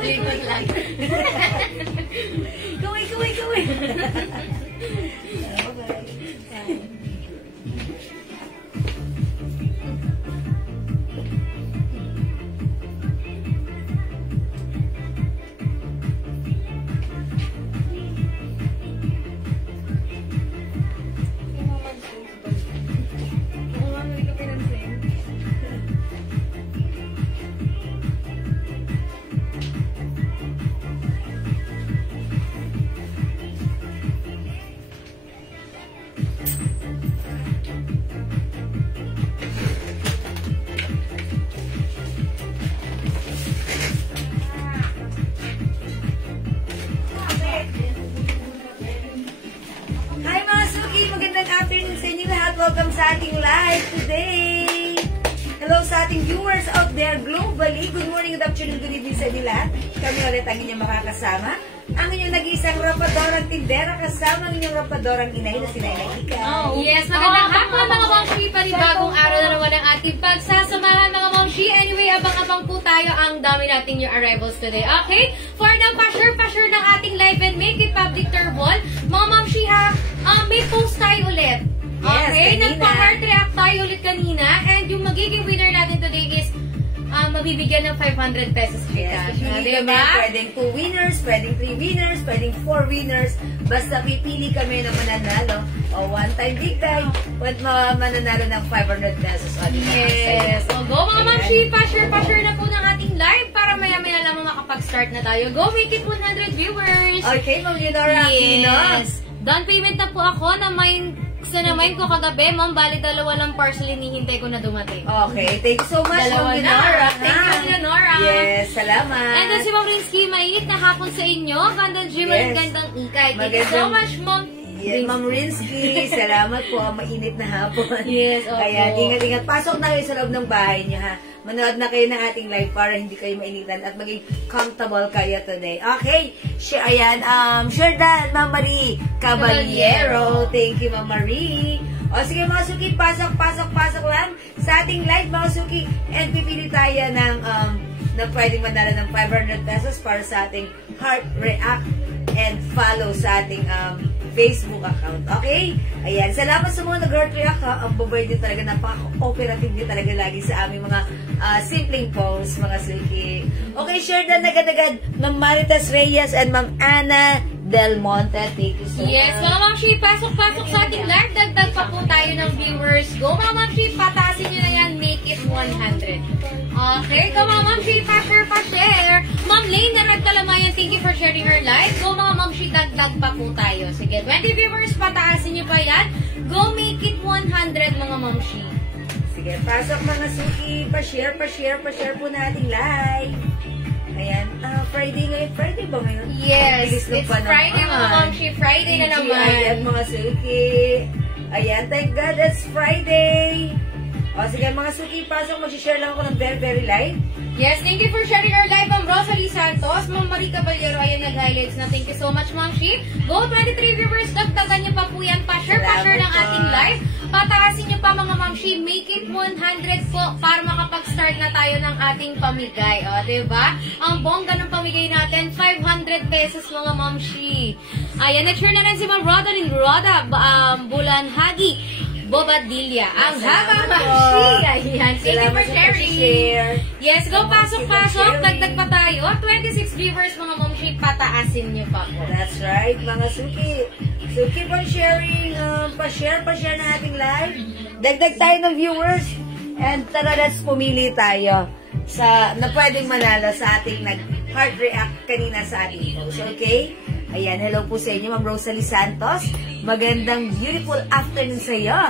Likod lang. Kaway. Welcome sa ating live today. Hello sa ating viewers out there globally. Good morning, good afternoon, good evening sa nila. Kami ulit ang inyong makakasama. Ang inyong nag-iisang rapadorang tindera kasama ang inyong rapadorang inay na si Inay Ika. Oh, yes, magandang hapon mga Momshi. Panibagong araw na naman ang ating pagsasamahan mga Momshi. Anyway, abang-abang po tayo. Ang dami nating new arrivals today. Okay? For now, pa-share ng ating live and make it public turbol. Mga Momshi ha, may post tayo ulit. Yes, okay, nagpa-heart react tayo ulit kanina. And yung magiging winner natin today is mabibigyan ng 500 pesos kita. Yes, diba? Pwedeng 2 winners, pwedeng 3 winners, pwedeng 4 winners. Basta pipili kami na mananalo. O one-time big time, mananalo ng 500 pesos. Yes. So, go mga Momshi, pa-share na po ng ating live para maya-maya lang makapag-start na tayo. Go, make it 100 viewers. Okay, Ma'am Leonora Aquino. Yes. Down payment na po ako na sinamain ko kagabi, ma'am, bali dalawa lang parcel hinihintay ko na dumating. Okay, thank you so much, Ma'am Leonora. Thank you, Leonora. Yes, salamat. And then si Ma'am Rinsky, mainit na hapon sa inyo. Gandang Jim, gandang ikay. Thank you so much, Ma'am. Yes, Ma'am Rinsky, salamat po. Mainit na hapon. Yes, opo. Kaya ingat-ingat. Pasok na kayo sa loob ng bahay niyo, ha. Manood na kayo ng ating live para hindi kayo mainitan at maging comfortable kayo today. Okay, ayan, Sherdan, Ma'am Marie Caballero. Thank you, Ma'am Marie. O sige mga suki, pasok lang sa ating live mga suki. And pipili tayo ng na pwedeng mandala ng 500 pesos para sa ating heart react and follow sa ating Facebook account. Okay? Ayan. Salamat sa mga nag-heart react ha. Ang babay din talaga. Napaka-operative din talaga lagi sa aming mga simpleng posts, mga suki. Okay, share na agad-agad Ma'am Maritas Reyes and Ma'am Ana Del Monte. Thank you so much. Yes, mga Momshi, pasok sa ating live. Dagdag pa po tayo ng viewers. Go, mga Momshi, pataasin nyo na yan. Make it 100. Okay, go, mga Momshi, pa-share. Ma'am Lane, Narag Kalamayan, thank you for sharing her live. Go, mga Momshi, dagdag pa po tayo. Sige, 20 viewers, pataasin nyo pa yan. Go, make it 100, mga Momshi. Sige, pasok mga suki. Pa-share po natin live. Ayan, Friday ngayon. Friday ba ngayon? Yes, it's Friday mga Momshi. Friday na naman. Ayan mga suki. Ayan, thank God it's Friday. O sige mga suki, pasok. Mag-share lang ako ng very live. Yes, thank you for sharing our live, Ma'am Rosalie Santos. Ma'am Marie Caballero, ayan nag-highlights na. Thank you so much, Momshi. Go, 23 viewers. Dagdagan nyo pa po yan. Pa-share ng ating live. Pataasin nyo pa mga Momshi. Make it 100 po para makapag-start na tayo ng ating pamigay. O, diba? Ang bongga ng pamigay natin, 500 pesos mga Momshi. Ayan, nag-share na rin si Ma'am Rodalyn Roda, Bulanhagi. Bobadilla. Ang haba, Momshi. Ayan. Thank you for sharing. Yes, go, pasok. Dagdag pa tayo. 26 viewers, mga Momshi. Pataasin nyo pa po. That's right, mga suki. So, keep on sharing. Pa-share na ating live. Dagdag tayo ng viewers. And tara, let's pumili tayo na pwedeng manalo sa ating nag-heart react kanina sa ating post. Okay? Ayan, hello po sa inyo, Ma'am Rosalie Santos. Magandang beautiful afternoon sa iyo.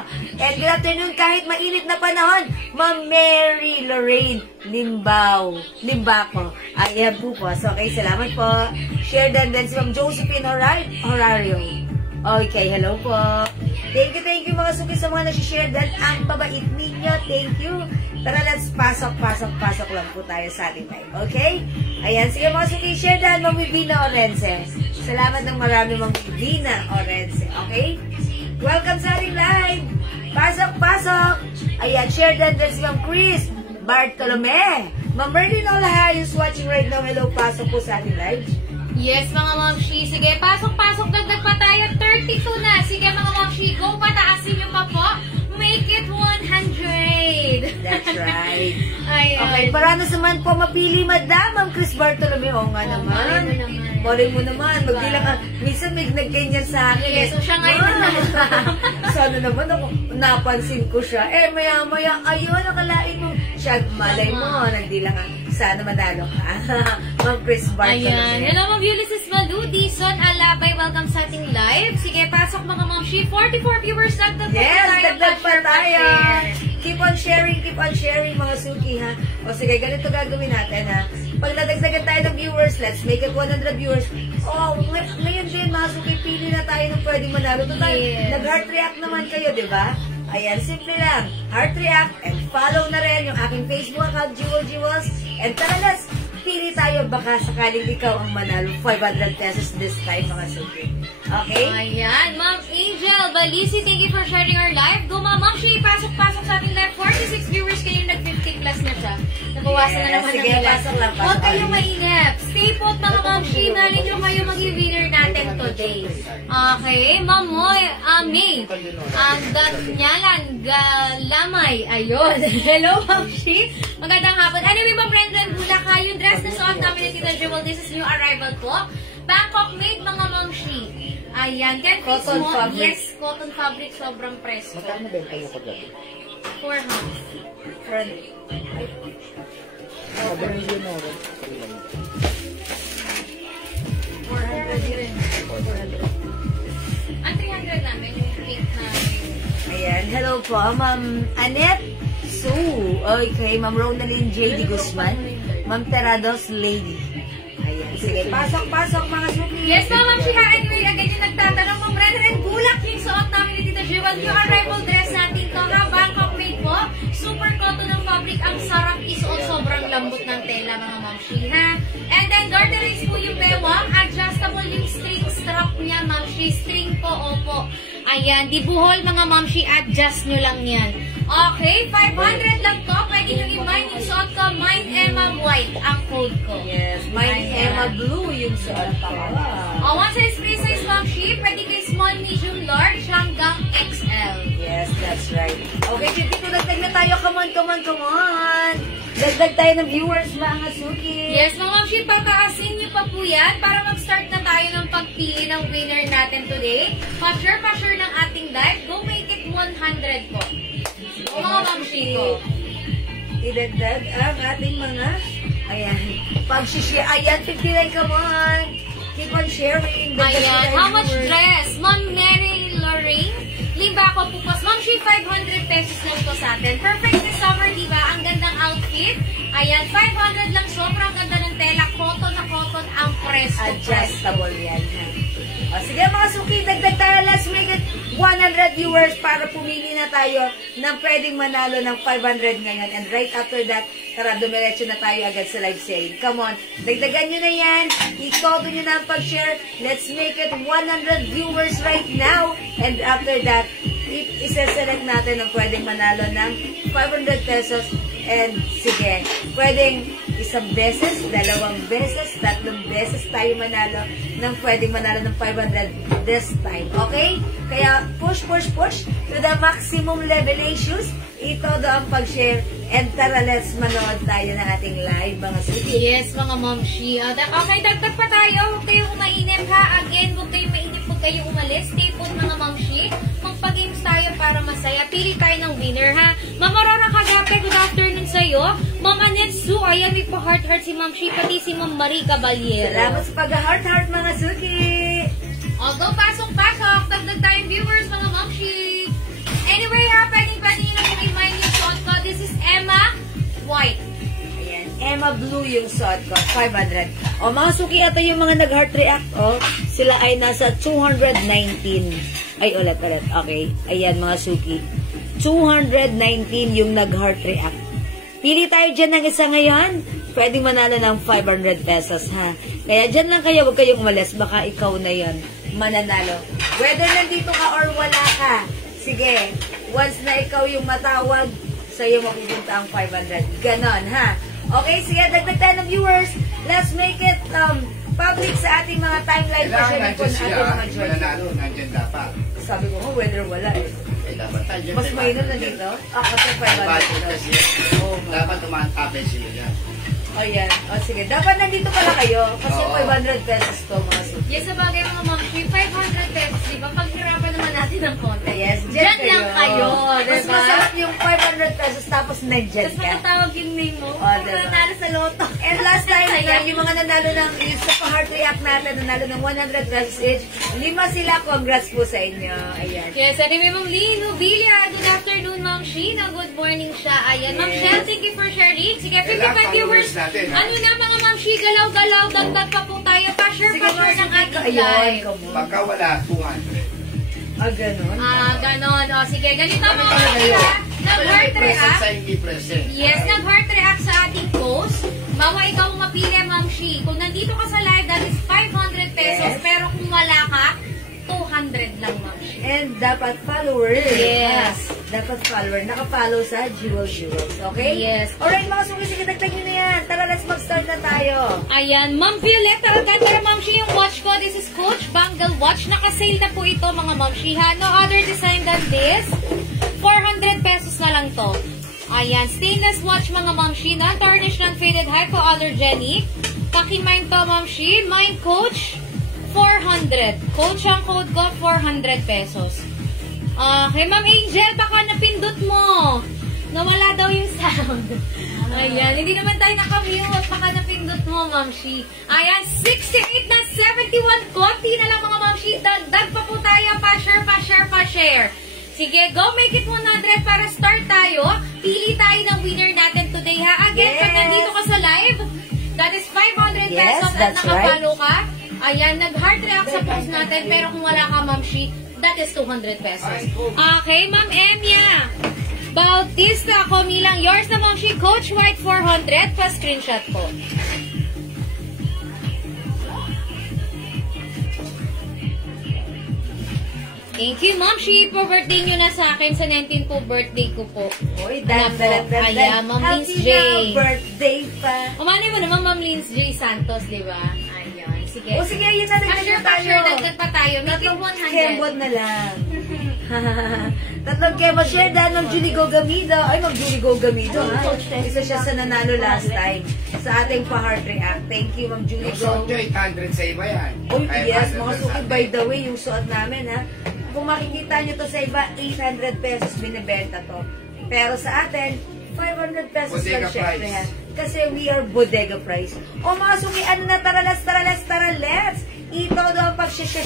And good afternoon kahit mainit na panahon, Ma'am Mary Lorraine Limbaco. Ayan po po. So, okay, salamat po. Share din si Ma'am Josephine Horario. Okay, hello po. Thank you mga suki sa mga nasi-share din. Ang babait ninyo. Thank you. Tara, let's pasok lang po tayo sa ating live. Okay? Ayan, sige mga suki, share din, Ma'am Vivina Orense. Salamat ng marami, Ma'am Vivina Orense. Okay? Welcome sa ating live. Pasok. Ayan, share din si Ma'am Chris Bartolome. Ma'am Berlin Olaha is watching right now. Hello, pasok po sa ating live. Yes, mga mamshi. Sige, pasok-pasok. Dagdag pa tayo. 32 na. Sige, mga mamshi. Go, pataasin nyo pa po. Make it 100. That's right. Ayun. Okay, para na naman po mapili, madam. Ang Chris Bartolome. Oo nga naman. Malay mo naman. Magbilang ka. Minsan may nagganyan sa akin. Sige, so siya ngayon na. Sana naman ako, napansin ko siya. Maya-maya, ayun, nakalain mo. Siya, malay mo, nagdilang ka. Sana manalo ka. Ma'am Chris Bartolome. Ayan. Hello, Ma'am Ulysses Maludi. Son Alabay, welcome sa ating live. Sige, pasok mga mamshi. 44 viewers na. Yes, dagdag pa tayo. Keep on sharing mga suki, ha? O sige, ganito gagawin natin, ha? Pag nadagdagan tayo ng viewers, let's make it 100 viewers. Oh, ngayon din, mga suki, pili na tayo ng pwedeng manalo. Yes. Nag-heart react naman kayo, di ba? Ayan, simple lang. Heart react and follow na rin yung aking Facebook account, Jewels. And tara, let's pili tayo. Baka sakaling ikaw ang manalo. 500 pesos this time, mga suki. Okay? Ayan. Ma'am Angel Balisi, thank you for sharing our live. Go, Ma'am Mamshi, pasok-pasok sa ating live. 46 viewers kayo, nag-50 plus na siya. Nabawasan na naman sige, ng pasok lang. Huwag kayong mainip. Stay put, mga Mamshi. Malin nyo kayo maging winner natin today. Okay. Ma'am Moy, May. Ang Ganyalan, Galamay. Ayun. Hello, Mamshi. Magandang hapon. Anyway, Ma'am Brendan Bulaka, yung dress na suot namin ni Tita Jewel, this is new arrival po. Bangkok made, mga Mamshi. Ayan. Cotton fabric. Yes, cotton fabric. Sobrang presko. Magkano ba yung kayo ko dyan? 400. Sobrang yun o. 400 rin. 400. Ang 300 namin, yung pink na. Ayan. Hello po, Ma'am Annette Sue. Okay, Ma'am Ronaldine J. D. Guzman. Ma'am Terados Lady. Ayan. Sige, pasok mga suki. Yes, Ma'am Shika. Anyway, agad yung nagtatanong, Ma'am Brendan Bulak, yung suot namin ni Tita Jewel. Yung arrival dress natin to, ha? Bangkok made po. Super cotton ng fabric. Ang sarap isuot. Sobrang lambot ng tela, mga Ma'am Shika. And then, garteries po yung bewang. Adjustable yung string strap niya, Ma'am Shi. String po, opo. Ayan, di buhol, mga Ma'am Shi. Adjust nyo lang yan. Okay, 500 lang to. Pwede nyo i-mine yung suot ko. Mine Emma White ang code ko. Yes, mine Emma Blue yung suot ko. One size, free size, Ma'am Shi. Pwede kayo small, medium, large, hanggang XL. Yes, that's right. Okay, dito dagdag na tayo. Come on. Dagdag tayo ng viewers, mga suki. Yes, mga Ma'am Shi, pataasin niyo pa po yan para mag-start na tayo ng pagpili ng winner natin today. Pa-share ng ating live. Go make it 100 po. O mga Ma'am Shi ko. Idagdag ang ating mga, ayan, pag-share. Ayan, 59, come on. Keep on sharing. Ayan, how much dress? Ma'am Mary Lorraine. Limba ako po po. Ma'am Shi, 500 pesos lang to sa atin. Perfect this summer, diba? Ang gandang outfit. Ayan, 500 lang. Sobrang ganda ng tela. Cotton na cotton ang presko. Adjustable yan. O, sige mga suki, dagdag tayo. Let's make it 100 viewers para pumili na tayo ng pwedeng manalo ng 500 ngayon. And right after that, tara, dumiretso na tayo agad sa live sale. Come on, dagdagan nyo na yan. I-todo nyo na ang pag-share. Let's make it 100 viewers right now. And after that, isa-select natin ang pwedeng manalo ng 500 pesos. And sige, pwedeng isang beses, dalawang beses, tatlong beses tayo manalo ng pwedeng manalo ng 500 this time. Okay? Kaya push to the maximum levelations. Ito ang pag-share. And tara, let's manood tayo ng ating live, mga suki. Yes, mga Ma'am Shi. Okay, dagdag pa tayo. Huwag kayong umainip, ha? Again, huwag kayong mainip, huwag kayong umalis. Stay put, mga Ma'am Shi. Magpa-games tayo para masaya. Pili tayo ng winner, ha? Ma'am Aurora Kagape, good afternoon sa'yo. Ma'am Annette Su, ayan, may pa-heart-heart si Ma'am Shi, pati si Ma'am Marie Caballero. Salamat sa pag-heart-heart, mga suki. O, go, pasok. Dagdag tayong viewers, mga Ma'am Shi. Anyway, ha, pwede nyo lang i-remind yung suot ko. This is Emma White. Ayan, Emma Blue yung suot ko. 500. O, mga suki, ito yung mga nag-heart react. O, sila ay nasa 219. Ay, ulit. Okay. Ayan, mga suki. 219 yung nag-heart react. Pili tayo dyan ng isa ngayon. Pwede manalo ng 500 pesos, ha? Kaya dyan lang kayo, huwag kayong umalis. Baka ikaw na yon mananalo. Whether nandito ka or wala ka, sige, once na ikaw yung matawag, sa'yo mapupunta ang 500. Ganon, ha? Okay, sige, dagdag tayo ng viewers. Let's make it public sa ating mga timeline pa siya dito ng ating mga George. Mananalo, nandyan dapat. Sabi ko nga, whether wala eh. Dapat tayo. Mas mainam na dito? Kasi 500 kasi. Oh, Dapat tumatapin sila dyan. O yan. O sige. Dapat nandito pala kayo. Kasi 500 pesos to mga suki. Yes, sa bagay mga ma'am, 500 pesos, di ba? Paghirapan naman natin ng konti. Yes, Diyan lang kayo, Mas diba? masarap yung 500 pesos tapos nandyan Tapos ka. matatawag yung name mo. Oh, diba? Nanalo sa loto. And last time, yung mga nanalo ng sa pa-heart react natin, nanalo ng 100 pesos each. 5 sila. Congrats po sa inyo. Ayan. Yes, anyway, Ma'am Lee Nobilia, good afternoon, Ma'am Sheena, good morning siya. Ayan, Ma'am Yes. Shell, thank you for sharing. Sige, 55 Kailangan viewers. natin, ha? Ano na mga Ma'am She, galaw-galaw, dagdag pa po tayo. Pa-share Sige, pa share ng mga ating ayun, live. come on. Pagka wala, 200. Ganon. Ganon. O, sige, ganito mga Ano Ma'am She, kayo? ha? May Nag-heart present react. sa hindi present. Yes, nag-heart react sa ating post. Mawa ikaw mapili, Ma'am She. Kung nandito ka sa live, that is 500 pesos. Yes. Pero kung wala ka, 200 lang, Ma'am She. And dapat follower. Yes. Dapat follower. Naka-follow sa Jewels. Okay? Yes. Alright, mga suki, sige, dagdag nyo na yan. Tara, let's mag-start na tayo. Ayan, Ma'am Violeta Alcantara, Ma'am She, yung watch ko, this is Coach Bangle Watch. Naka-sale na po ito, mga Ma'am She, ha? No other design than this. 400 pesos na lang to. Ayan, stainless watch, mga Ma'am She, non-tarnished, non-faded, hypoallergenic. Paki-mind to, Ma'am She. Mind Coach, 400. Coach ang code ko, 400 pesos. Okay, Ma'am Angel, baka napindot mo. Nawala daw yung sound. Ayan, hindi naman tayo nakamute. Baka napindot mo, Ma'am She. Ayan, 68 na 71. Konti na lang, mga Ma'am She. Dagdag pa po tayo. Pa-share. Sige, go make it 100 para start tayo. Pili tayo ng winner natin today, ha? Again, Yes. pag nandito ka sa live, that is 500 Yes, pesos at that's nakapalo ka. Ayan, nag-heart react sa post natin. Pero kung wala ka, Ma'am She, that is 200 pesos. Okay, Ma'am Emia. Bautista, Comilang. Yours na, Ma'am She. Coach White, 400. Pa-screenshot ko. Thank you, Ma'am She. Po birthday nyo na sa akin. Sa 19 po, birthday ko po. Uy, Alam po. Ayan, Ma'am Lins J. Happy birthday pa. Umani mo naman, Ma'am Lins J. Santos, di ba? Ayan. Sige. O sige, yun na, dagdag na tayo. Dagdag pa tayo. Make it 100. Kembot na lang. Tatlong kemo share dahil ng Julie Gogamido. Ay, mag-Julie Gogamido, ha? Isa siya sa nanalo last time sa ating pa-heart react. Thank you, Ma'am Julie Yung suot Go. nyo, 800 sa iba yan. Uy, yes, 500 mga sa suki, atin. by the way, yung suot namin, ha? Kung makikita nyo to sa iba, 800 pesos binibenta to. Pero sa atin, 500 pesos Bodega lang syempre, price. ha? Kasi we are bodega price. O mga suki, ano na, tara, let's! Ito ang pag-share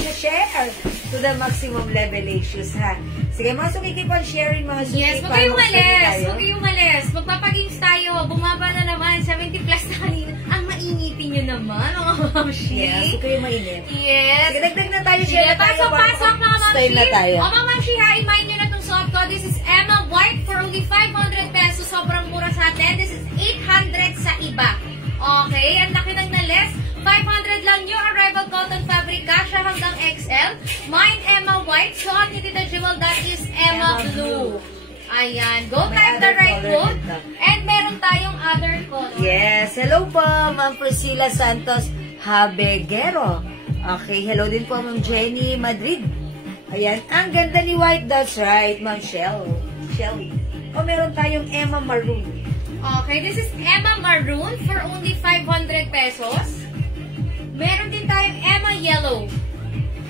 to the maximum level issues, ha? Sige, mga suki, keep on sharing, mga suki. Yes, huwag para kayong makasali malis. tayo. Huwag kayong malis. Magpapagames tayo. Bumaba na naman. 70 plus na kanina. Ang mainitin nyo naman, mga Ma'am She. Yes, huwag kayong mainit. Yes. Sige, dagdag na tayo, Sige, share na tayo. pasok, mga Ma'am Style She. na tayo. O, Ma'am She, ha-remind nyo na itong suot ko. This is Emma White for only 500 pesos. Sobrang mura sa atin. This is 800 sa iba. Okay, ang laki ng nalis. 500 lang yung arrival cotton fabric. Kasha hanggang XL. Mine, Emma White. Suot ni Tita Jewel, that is Emma Blue. Ayan. Go May type the other right color code. dito. And meron tayong other color. Yes, hello po, Ma'am Priscilla Santos Habegero. Okay, hello din po, Ma'am Jenny Madrid. Ayan, ang ganda ni White, that's right, Ma'am Shelly. O, meron tayong Emma Maroon. Okay, this is Emma Maroon for only 500 pesos. Meron din tayong Emma Yellow.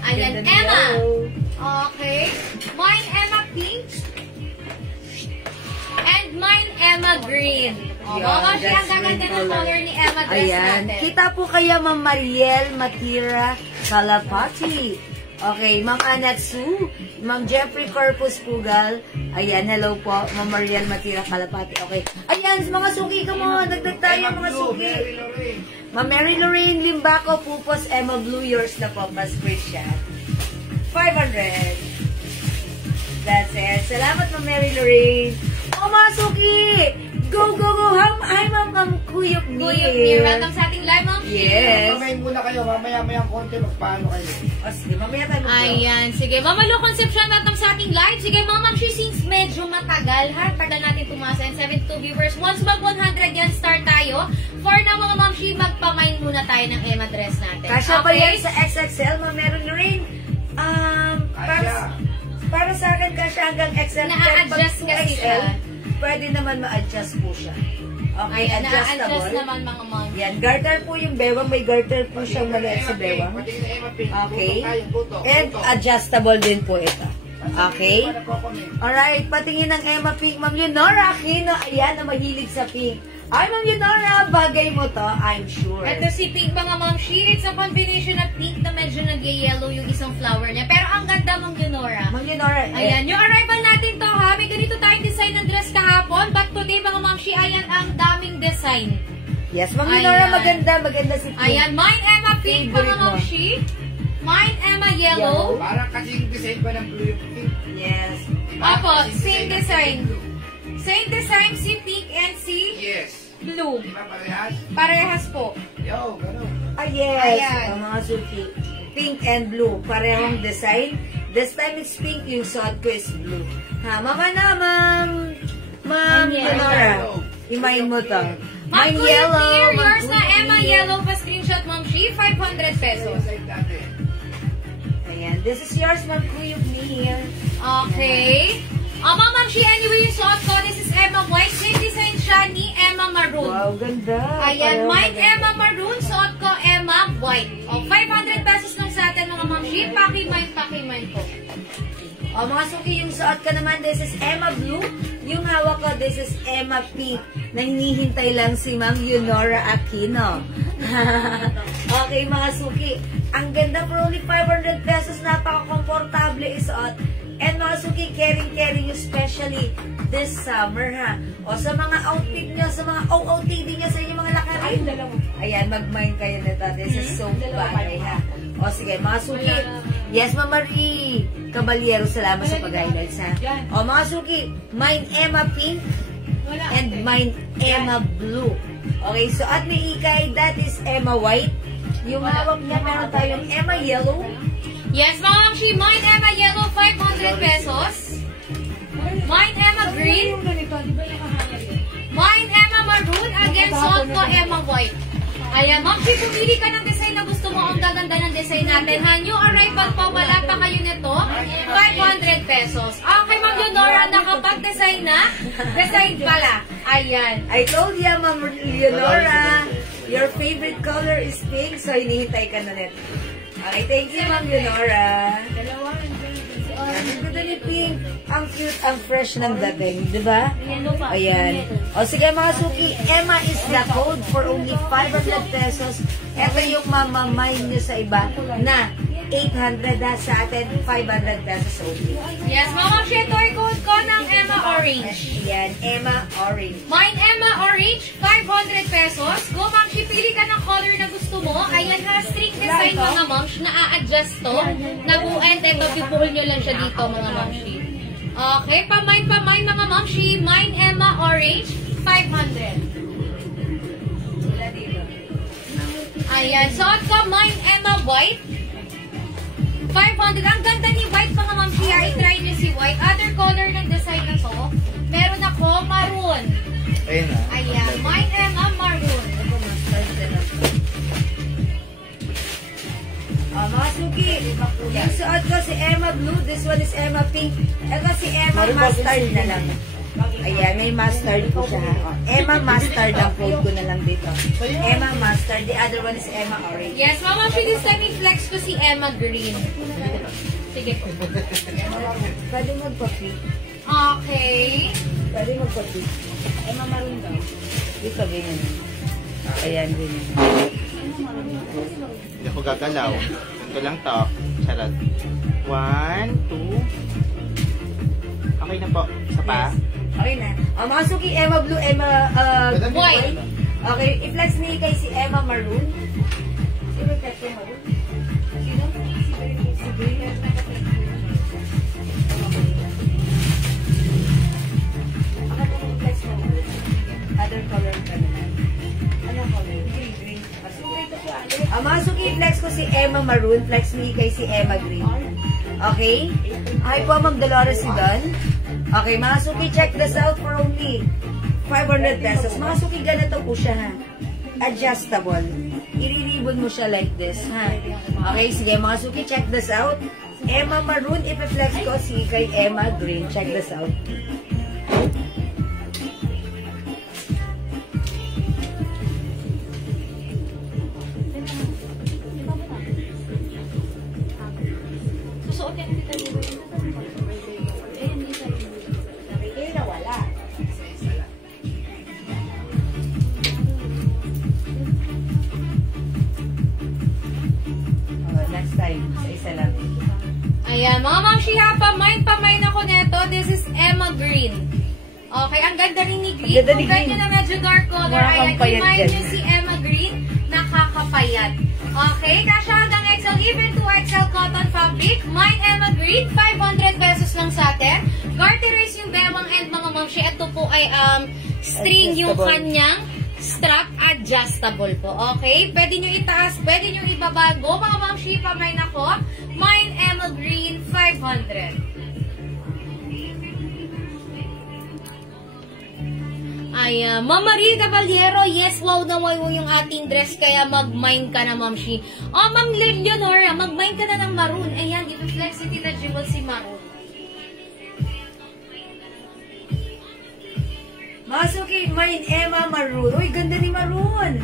Ayan, Ganda ni Emma. yellow. Okay. Mine, Emma Pink. And mine, Emma Green. O, Yeah, mga siya, that's ang gaganda green ng color. color ni Emma dress Ayan, natin. kita po kaya Ma'am Mariel Matira Kalapati. Okay, Ma'am Anatsu, Ma'am Jeffrey Corpus Pugal. Ayan, hello po, Ma'am Mariel Matira Kalapati. Okay. Ayan, mga suki ka mo. Dagdag tayo, mga suki. Ma'am Mary Lorraine Limbaco, Pupos, Emma Blue, yours na po, mas screenshot. 500. That's it. Salamat, Ma'am Mary Lorraine. O, mga suki! Go! Hi, Ma'am Kuyok Mir. Welcome sa ating live, Ma'am She. Yes. Kamay muna muna kayo. Mamaya-maya konti. Magpaano kayo? O sige, mamaya tayo mag-vlog. Ayan, sige. Mamalo conception natin sa ating live. Sige, Mama Shi, since medyo matagal, ha? Tagal natin tumasa and 72 viewers. Once mag 100 yan, start tayo. For now, mga Ma'am Shi, magpamain muna tayo ng Emma dress natin. Kasya pa yan sa XXL, meron rin. Para sa akin, kasya hanggang XL. Na-adjust kasi siya. Pwede naman ma-adjust po siya. Okay, Ayan, adjustable. na-adjust naman mga Ma'am. Yan, garter po yung bewang. May garter po siyang maliit sa bewang. Okay. And adjustable din po ito. Okay. Alright, patingin ng Emma Pink. Ma'am Leonora Aquino, ayan na mahilig sa pink. Ay, Ma'am Leonora, bagay mo to, I'm sure. Ito si Pink, mga Ma'am Shi. It's a combination of pink na medyo nag-yellow yung isang flower niya. Pero ang ganda, Ma'am Leonora. Ma'am Leonora, Ayan, yung arrival natin to ha. May ganito tayong design ng dress kahapon. But today, mga Ma'am Shi, ayan ang daming design. Yes, Ma'am Leonora, Ayan. maganda si Pink. Ayan, mine Emma Pink, mga Favorite Ma'am mo. Shi. Mine Emma Yellow. Parang kasing design ba ng blue yung pink? Yes. Opo, same design. Same design si Pink and si Yes. Blue. Di ba parehas? Parehas po. Yo, gano'n. Ah, yes. Ayan. Ang mga suki. Pink and blue. Parehong design. This time it's pink. Yung suot ko is blue. Ha, mama na, Ma'am Leonora. Imain mo to. Ma'am Mine Kuya yellow. Clear, Ma'am yours na Kuya Emma Clear. Yellow pa screenshot, Ma'am Shi. 500 pesos. Like dati. Ayan. This is yours, Ma'am Kuya Clear. Okay. Ma'am Shi, anyway, yung suot ko, this is Emma White. Same design siya ni Emma Maroon. Wow, ganda. Ayan, Parehong mine maganda. Emma Maroon, suot ko Emma White. O, 500 pesos lang sa atin, mga Ma'am Shi. Paki-mine po. O, mga suki, yung suot ko naman, this is Emma Blue. Yung hawak ko, this is Emma Pink. Na hinihintay lang si Ma'am Leonora Aquino. Okay, mga suki. Ang ganda for only 500 pesos. Napaka-komportable isuot. And mga suki, caring especially this summer, ha. O, sa mga outfit nyo, sa mga OOTD nyo, sa inyong mga lakarin. Ayan, mag-mind kayo nito. This is so bagay, ha. O, sige, mga suki. Yes, Ma'am Marie Caballero, salamat sa pag-highlights, ha. O, mga suki, mine Emma Pink and mine Emma Blue. Okay, so at may ikay, that is Emma White. Yung hawak niya, meron tayong Emma Yellow. Yes, Ma'am Shi, mine Emma Yellow, 500 pesos. Mine Emma Green. Mine Emma Maroon. Again, suot ko Emma White. Ayan, Ma'am Shi, pumili ka ng design na gusto mo. Ang gaganda ng design natin. Ha, new arrival pa, wala pa kayo nito. 500 pesos. Okay, Ma'am Leonora, nakapag-design na. Design pala. Ayan. I told ya, Ma'am Leonora, your favorite color is pink, so hinihintay ka na nito. Okay, thank you, Ma'am Leonora. Ang ganda ni Pink. Ang cute, ang fresh ng dating, di ba? Ayan. O sige mga suki, Emma is the code for only 500 pesos. Ito yung mamamay nyo sa iba na 800 na sa atin, 500 pesos only. Yes, Ma'am Shi, ito ay code ko ng Emma Orange. Yan, Emma Orange. Mine Emma Orange, 500 pesos. Go, Ma'am Shi, pili ka ng color na gusto mo. Ayan ha, string design mga Ma'am Shi, na-a-adjust to. Nabuend, ito, pipuhol nyo lang siya dito mga Ma'am Shi. Okay, pa-mine mga Ma'am Shi. Mine Emma Orange, 500. Ayan, suot ko, mine Emma White. 500. Ang ganda ni White mga Ma'am Shi. I-try niyo si White. Other color ng design na to. Meron ako, maroon. Ayun na. Ayan, mine Emma Maroon. Mga suki, yung suot ko si Emma Blue, this one is Emma Pink. Ito si Emma Mustard na lang. Ayan, may mustard po siya. Emma Mustard ang code ko na lang dito. Emma Mustard, the other one is Emma Orange. Yes, Mama Shi, this time i-flex ko si Emma Green. Sige po. Pwede magpa-pink. Okay. Pwede magpa-pink. Emma Maroon daw. Dito, ganyan. Ayan, ganyan. Hindi ako gagalaw. Ito lang to. Charot. 1, 2. Okay na po. Isa pa. Okay na. Mga suki, Emma Blue, Emma White. Okay, i-flex ni kay si Emma Maroon. Sino flex ko Maroon? Sino? Si Green. Other color ka na. Ano color? Green. Kasi ito po Mga suki, flex ko si Emma Maroon, flex me kay si Emma Green. Okay? Hi po, Ma'am Dolores Sidon. Okay, mga suki, check this out for only 500 pesos. Mga suki, ganito po siya, ha? Adjustable. I-ribbon mo siya like this, ha? Okay, sige, mga suki, check this out. Emma Maroon, ipi-flex ko si kay Emma Green. Check this out. Susuot yan kita dito. Next time, isa lang. Ayan, mga mamshi ha, pamain ako neto. This is Emma Green. Okay, ang ganda rin ni Green. Ganda ni Kung ganyan Green. na medyo dark color, ayan, Nakakapayat remind yan. nyo si Emma Green, nakakapayat. Okay, kasya hanggang XL, even to XL cotton fabric. Mine Emma Green, 500 pesos lang sa atin. Garterize yung bewang and mga mamshi. Ito po ay string yung Adjustable. kanyang strap, adjustable po. Okay? Pwede nyo itaas, pwede nyo ibabago. Mga mamshi, pamain ako. Mine Emma Green, 500. Ay, Ma'am Marie Caballero, yes, wow na wow yung ating dress, kaya mag-mine ka na, Ma'am Shi. Oh, Ma'am Leonora, mag-mine ka na ng maroon. Ayan, i-flex si Tita Jewel si maroon. Mga suki, mine Emma Maroon. Uy, ganda ni Maroon.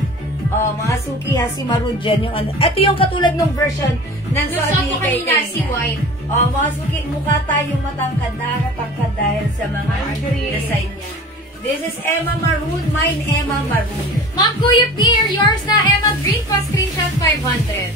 Oh, mga suki ha, si Maroon dyan yung ano. Ito yung katulad ng version ng Gusto ko kanina si White. Oh, mga suki, mukha tayong matangkad, nakakatangkad dahil sa mga design niya. This is Emma Maroon, mine Emma Maroon. Ma'am Kuya Pierre, yours na Emma Green, pa-screenshot 500.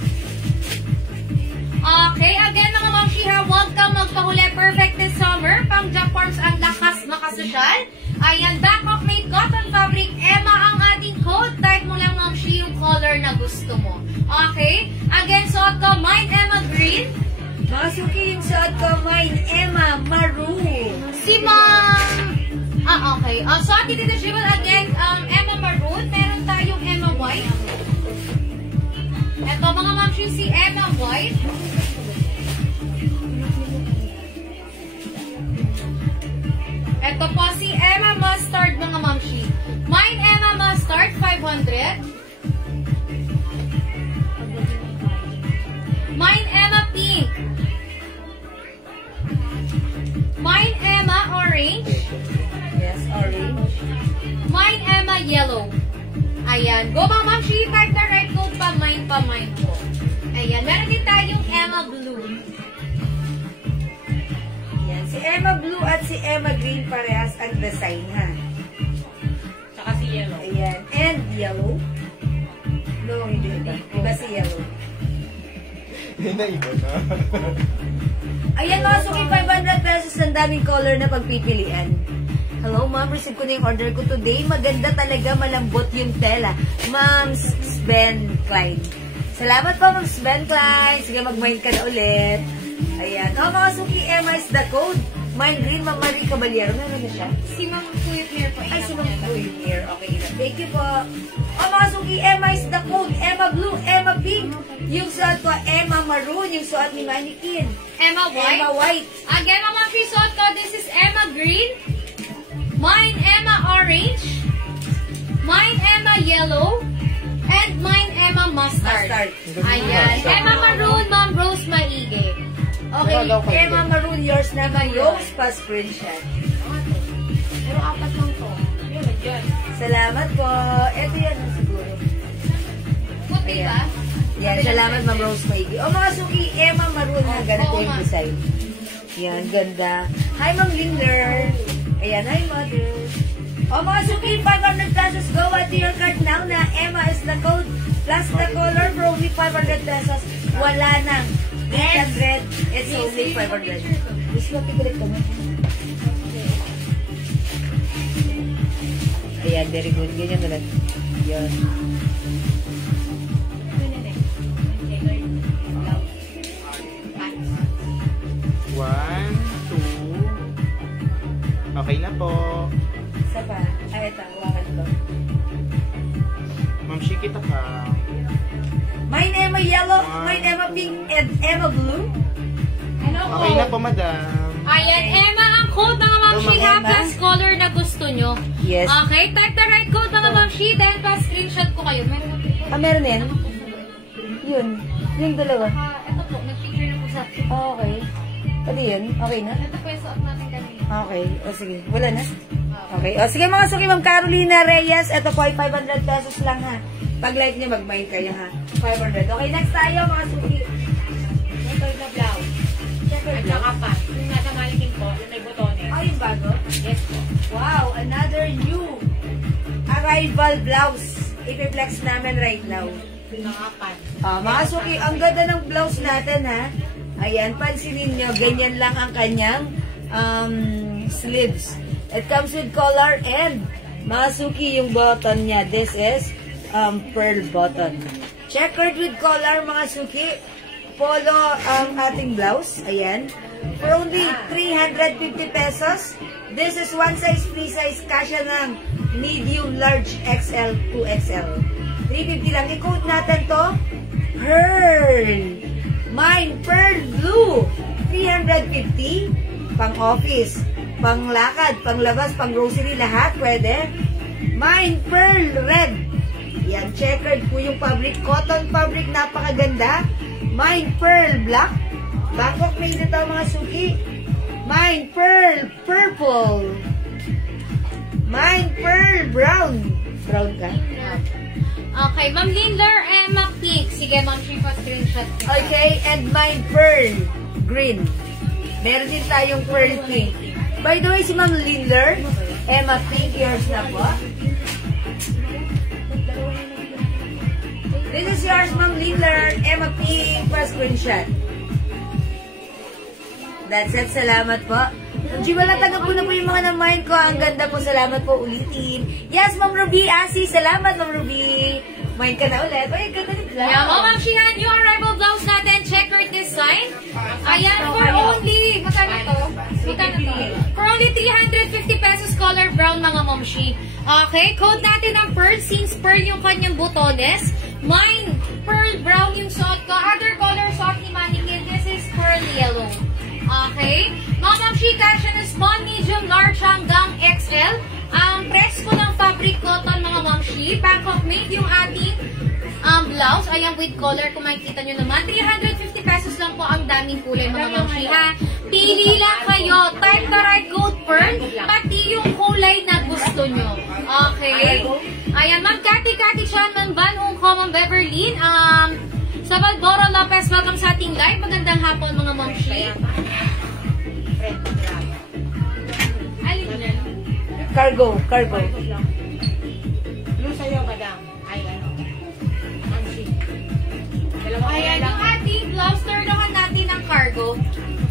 Okay, again mga Ma'am Shiha, huwag kang magpahuli. Perfect this summer. Pang Jack Forms ang lakas makasosyal. Ayan, back of made cotton fabric. Emma ang ating code. Type mo lang Ma'am Shi yung color na gusto mo. Okay, again, suot ko, mine Emma Green. Mga suki, yung suot ko, mine Emma Maroon. Si Ma'am... okay. So, atin dito, Jewel, again, Emma Maroon. Meron tayong Emma White. Ito, mga mamshi, si Emma White. Ito po, si Emma Mustard, mga mamshi. Mine Emma Mustard, 500. Mine Emma Pink. Mine Emma Orange. Yes, orange. Mine Emma Yellow. Ayan. Go mga ma'am, she type the right code pamain po. Ayan. Meron din tayong Emma Blue. Yan. Si Emma Blue at si Emma Green parehas ang design, ha? Tsaka si Yellow. Ayan. And yellow. No, hindi iba. Iba si yellow. Yun na iba na. Ayan mga suki, 500 pesos. Ang daming color na pagpipilian. Hello, ma'am. Receive ko na yung order ko today. Maganda talaga, malambot yung tela. Ma'am Sven Klein. Salamat po, Ma'am Sven Klein. Sige, mag-mind ka na ulit. Ayan. O, mga suki, Emma is the code. Mine Green, Ma'am Marie Caballero. Meron na siya? Si Ma'am Kuya Pierre po. Ay, si Ma'am Here. Okay. Thank you po. O, mga suki, Emma is the code. Emma Blue, Emma Pink. Yung suot ko, Emma Maroon. Yung suot ni Mannequin. Emma White. Emma White. Again, mga ma'am, she suot ko. This is Emma Green. Mine Emma Orange. Mine Emma Yellow. And mine Emma Mustard. Mustard. Ayan. Emma Maroon, Ma'am Rose Maige. Okay, Emma Maroon, yours naman. Rose pa screenshot. Pero apat lang to. Yun, yun. Salamat po. Ito yan siguro. Puti ba? Yan, salamat Ma'am Rose Maigi. O mga suki, Emma Maroon ha, ganito Oo yung nga. design. Yan, ganda. Hi Ma'am Linder. Ayan, hi Mother. O mga suki, 500 pesos. Go at your card now na Emma is the code. Plus the color for only 500 pesos. Wala nang 800. It's only 500. Gusto mo pipilit ka mo? Ayan, very good. Ganyan na lang. Yan. One, two. Okay na po. Isa pa. Ay, ito. Hawakan ko. Ma'am, shi kita ka. yellow, may Emma pink, and Emma blue. Ano po? Okay na po, madam. Ayan, Emma, ang code mga mamshi, Emma. plus color na gusto nyo. Yes. Okay, type the right code mga mamshi, then pa-screenshot ko kayo. Meron na po. Meron din? Yun. Yung dalawa. Ito po, nag-picture na po sa akin. Okay. Pati yun? Okay na? Ito po yung suot natin kanina. Okay. O sige. Wala na? Okay. O sige mga suki, Ma'am Carolina Reyes. Ito po ay 500 pesos lang ha. Pag like niya, mag-mind kayo ha. 500. Okay, next tayo mga suki. Ito yung blouse. At saka pa, yung nasa manikin po, yung may botones. Oh, yung bago? Yes po. Wow, another new arrival blouse. I-flex namin right now. Nakapan. Mga suki, ang ganda ng blouse natin ha. Ayan, pansinin nyo, ganyan lang ang kanyang sleeves. It comes with collar and mga suki yung button niya. This is pearl button. Checkered with collar mga suki. Polo ang ating blouse. Ayan. For only 350 pesos. This is one size, free size. Kasya ng medium, large, XL, 2XL. 350 lang. I-code natin to. Pearl. Mine, pearl blue. 350. Pang office. Pang lakad, pang labas, pang grocery. Lahat pwede. Mine, pearl red. Yan, checkered po yung fabric. Cotton fabric, napakaganda. Mine, pearl black. Bangkok made ito mga suki. Mine, pearl purple. Mine, pearl brown. Brown ka? Okay, Ma'am Lindler, Emma Pink. Sige, Ma'am, screenshot. Okay, and mine, pearl green. Meron din tayong pearl pink. By the way, si Ma'am Lindler, Emma Pink, yours na po. This is yours, Ma'am Lindler, Emma Pink, pa screenshot. That's it, salamat po. Jiwala, tanggap ko na po yung mga na-mind ko. Ang ganda po, salamat po ulitin. Yes, Ma'am Ruby, Asi, salamat, Ma'am Ruby. Mind ka na ulit. Ay, ganda ni Blanc. Yeah, Ma'am Shihan, yung arrival blouse natin, checkered design. Ayan, for only, magkano to? Magkano to? For only 350 pesos, color brown mga momshi. Okay, code natin ang pearl, since pearl yung kanyang botones. Mine, pearl brown yung suot ko. Other color suot ni Mannequin, this is pearl yellow. Okay, mga momshi, kasya na small, medium, large hanggang XL. Ang presko ng fabric cotton mga momshi, Bangkok made yung ating blouse. Ayan, with color, kung makikita nyo naman. 350 pesos lang po ang daming kulay mga momshi ha. Pili lang kayo. Type the right code pearl, pati yung kulay na gusto nyo. Okay. Ayan, Ma'am Kati Chanman Van Hong Kong, Ma'am Beverlyn. Sa Valdoro Lopez, welcome sa ating live. Magandang hapon mga momshi. Alin na? Cargo. Blue sa'yo, madam. Ay, ano? Mamsi. Ayan, yung ating blouse, turnahan natin ang cargo.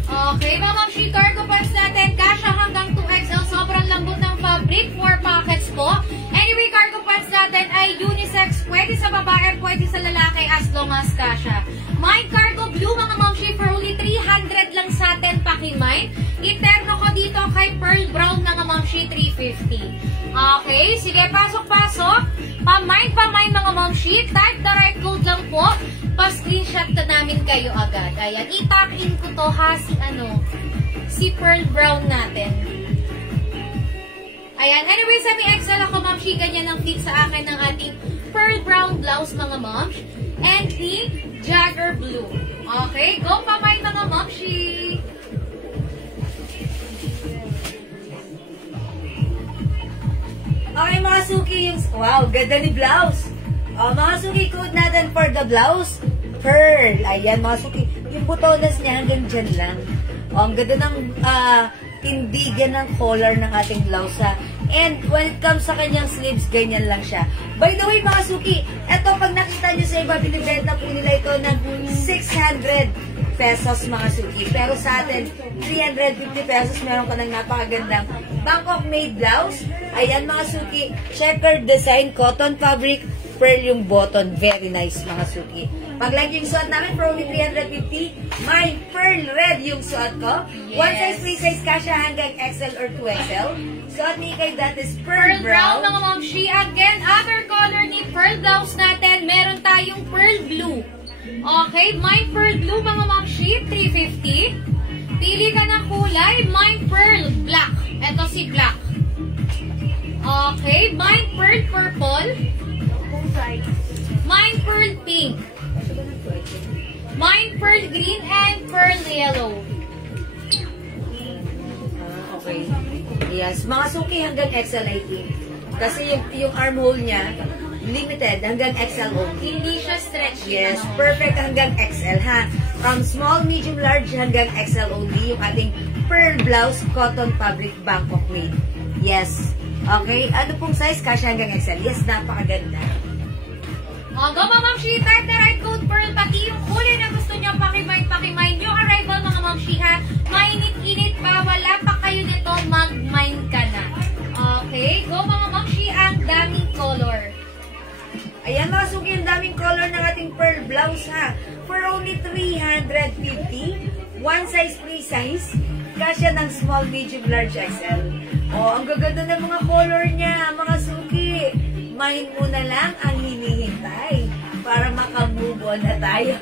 Okay, mga mamshi, cargo pants natin, kasha hanggang 2XL, sobrang lambot ng fabric, 4 pockets po. Anyway, cargo pants natin ay unisex, pwede sa babae, pwede sa lalaki, as long as kasha. My cargo blue, mga mamshi, for only 300 lang sa atin, pakimay. Iterno ko dito kay pearl brown, mga mamshi, 350. Okay, sige, pasok. Pamay, mga mamshi, type the right code lang po. Pa-screenshot na namin kayo agad. Ayan, itag-in ko to ha, si pearl brown natin. Ayan, anyway, sa XL ako, mamshi, ganyan ang fit sa akin ng ating pearl brown blouse, mga moms. And the Jagger blue. Okay, go pamay, mga momshi. Okay, mga suki, yung... Wow, ganda ni blouse. Mga suki, code natin for the blouse, pearl. Ayan, mga suki. Yung butones niya hanggang dyan lang. Ang ganda ng tindigan ng collar ng ating blouse, ha. And when it comes sa kanyang sleeves, ganyan lang siya. By the way, mga suki, eto, pag nakita nyo sa iba, binibenta po nila ito ng 600 pesos, mga suki. Pero sa atin, 350 pesos, meron ka ng napakagandang Bangkok made blouse. Ayan, mga suki, checkered design, cotton fabric, pearl yung button. Very nice, mga suki. Pag like yung suot namin, for only 350, my pearl red yung suot ko. Yes. One size, free size, kasha hanggang XL or 2XL. Suot ni kay that is pearl Brown, brown. mga momshi. Again, other color ni pearl blouse natin, meron tayong pearl blue. Okay, Mind Pearl Blue mga mamshi, 350. Pili ka ng kulay, Mind Pearl Black. Ito si Black. Okay, Mind Pearl Purple. Mind Pearl Pink. Mind Pearl Green and Pearl Yellow. Okay. Yes, mga suki hanggang XL, I think. Kasi yung armhole niya, limited hanggang XL only. Hindi siya stretchy. Yes, perfect hanggang XL, ha? From small, medium, large hanggang XL only, yung ating pearl blouse, cotton fabric, Bangkok made. Yes. Okay, ano pong size? Kasya hanggang XL. Yes, napakaganda. Go mga mamshi, type the right code Pearl, pati yung kulay na gusto nyo, pakimind yung arrival mga mamshi ha. Mainit-init pa, wala pa kayo nito, mag-mind ka na. Okay, go mga mamshi, ang daming color. Ayan mga suki, ang daming color ng ating pearl blouse ha. For only 350, one size, free size, kasya ng small, medium, large, XL. Oh, ang gaganda ng mga color niya, mga suki. Mind mo na lang ang hinihintay para makamove on na tayo.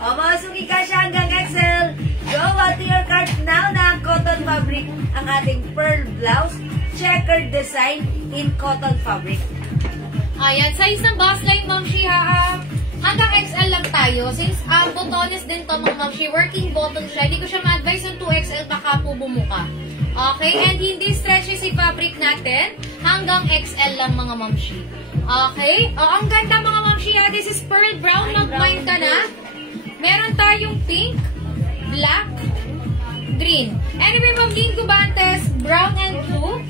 O mga suki, kasya hanggang XL. Go out to your cart now na cotton fabric ang ating pearl blouse. Checkered design in cotton fabric. Ayan, size ng boss line, mamshi ha. Hanggang XL lang tayo. Since botones din to mga mamshi, working button siya. Hindi ko siya ma-advise ng 2XL, baka po bumuka. Okay, and hindi stretchy si fabric natin. Hanggang XL lang mga mamshi. Okay, ang ganda mga mamshi ha. This is pearl brown, mag-mind ka na. Meron tayong pink, black, green. Anyway, Ma'am Lynn Gubantes, brown and blue.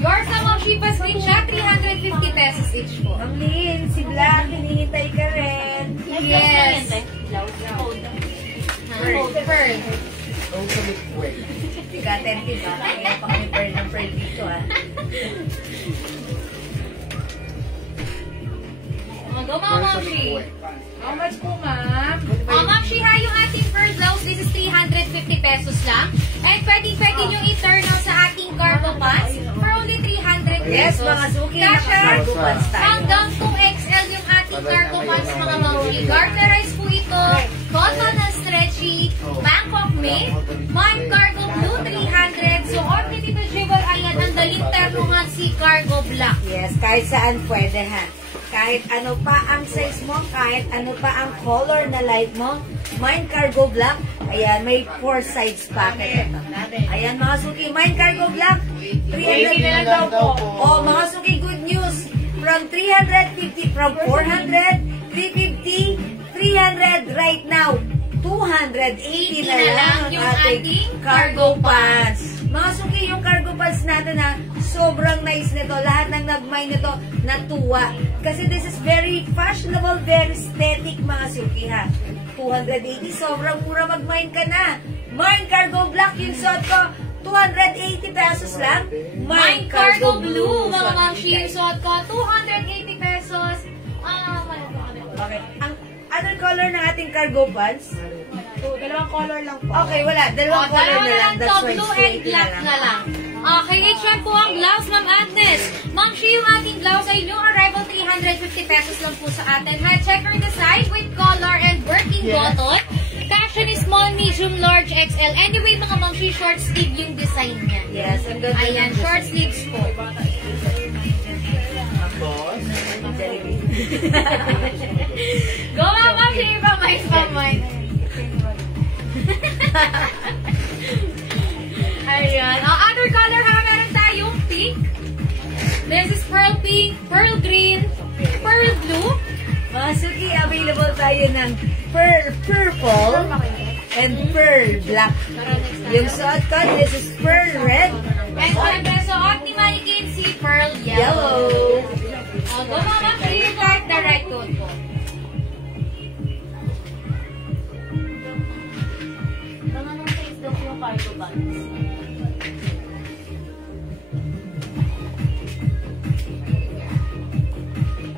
Yours na Ma'am Shipa screenshot, 350 pesos each po. Ma'am Lynn, si Black, hinihintay ka rin. Yes. Pearl. Totally wait. Ika, 10 ba? Kaya pa kami pearl ng pearl dito ha. Go mga mamshi. How much po, ma'am? Mamshi ha, yung ating pearl blouse, this is 350 pesos lang. And pwede nyo i-turn sa ating cargo pants for only 300 pesos. Yes, mga suki, Kasha, naka-cargo pants tayo. hanggang 2XL yung ating cargo pants mga mamshi. Garterize po ito, cotton na stretchy, Bangkok made, Mind Cargo Blue 300. So, on the Tito Jibble, ayan, ang daling ternuhan si Cargo Black. Yes, kahit saan pwede ha. Kahit ano pa ang size mo, kahit ano pa ang color na light mo, Mind Cargo Black, ayan, may 4 sides packet ito. Ayan mga suki, Mind Cargo Black, 300 na daw po. Oh, mga suki, good news. From 350, from 400, 350, 300 right now. 280 na lang yung ang ating cargo pants. Mga suki, yung cargo pants natin ha, sobrang nice nito. Lahat ng nag-mind nito, natuwa. Kasi this is very fashionable, very aesthetic mga suki ha. 280, sobrang mura mag-mind ka na. Mind Cargo Black, yung suot ko, 280 pesos lang. Mind Cargo Blue, mga mamshi, yung suot ko, 280 pesos. Okay. Ang other color ng ating cargo pants? Dalawang color lang po. Okay, wala. Dalawang color na lang. That's why blue and straight black na lang. Okay, next one po ang blouse, Ma'am Agnes. Ma'am, yung ating blouse ay new arrival, 350 pesos lang po sa atin. Ha, checker the size with collar and working button. Caption is small, medium, large, XL. Anyway, mga Ma'am, short sleeve yung design niya. Yes, ang ganda. Ayan, short sleeves po. Boss? Go, Ma'am, pamay. Ayan. Other color ha, meron tayong pink. This is pearl pink, pearl green, pearl blue. Mga suki, available tayo ng pearl purple and pearl black. Yung suot ko, this is pearl red. And syempre, suot ni Mannequin si pearl yellow. Go mama, please type the right code po. Anong size daw yung cargo pants?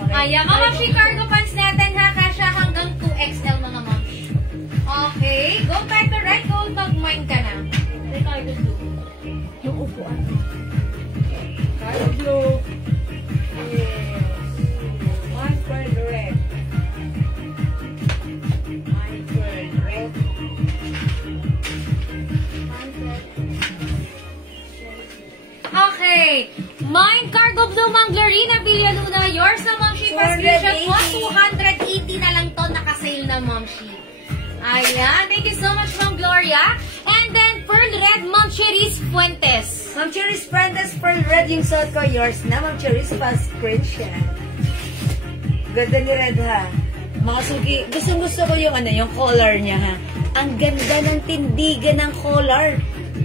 Ayan, mga mamshi, cargo pants natin ha, kasya hanggang 2XL mga mamshi. Okay, go type the right code, mag-mind ka na. Cargo blue. Yung upuan. Cargo blue. Yes. One pearl red. blue, Ma'am Glorina Villaluna. Yours na, Ma'am Shi. Pa-screenshot mo. 280 na lang to. Naka-sale na, Ma'am Shi. Ayan. Thank you so much, Ma'am Gloria. And then, Pearl Red, Ma'am Cherise Fuentes. Ma'am Cherise Fuentes, Pearl Red yung suot ko. Yours na, Ma'am Cherise. Pa-screenshot. Ganda ni Red, ha? Mga suki, gusto ko yung yung color niya, ha? Ang ganda ng tindigan ng color.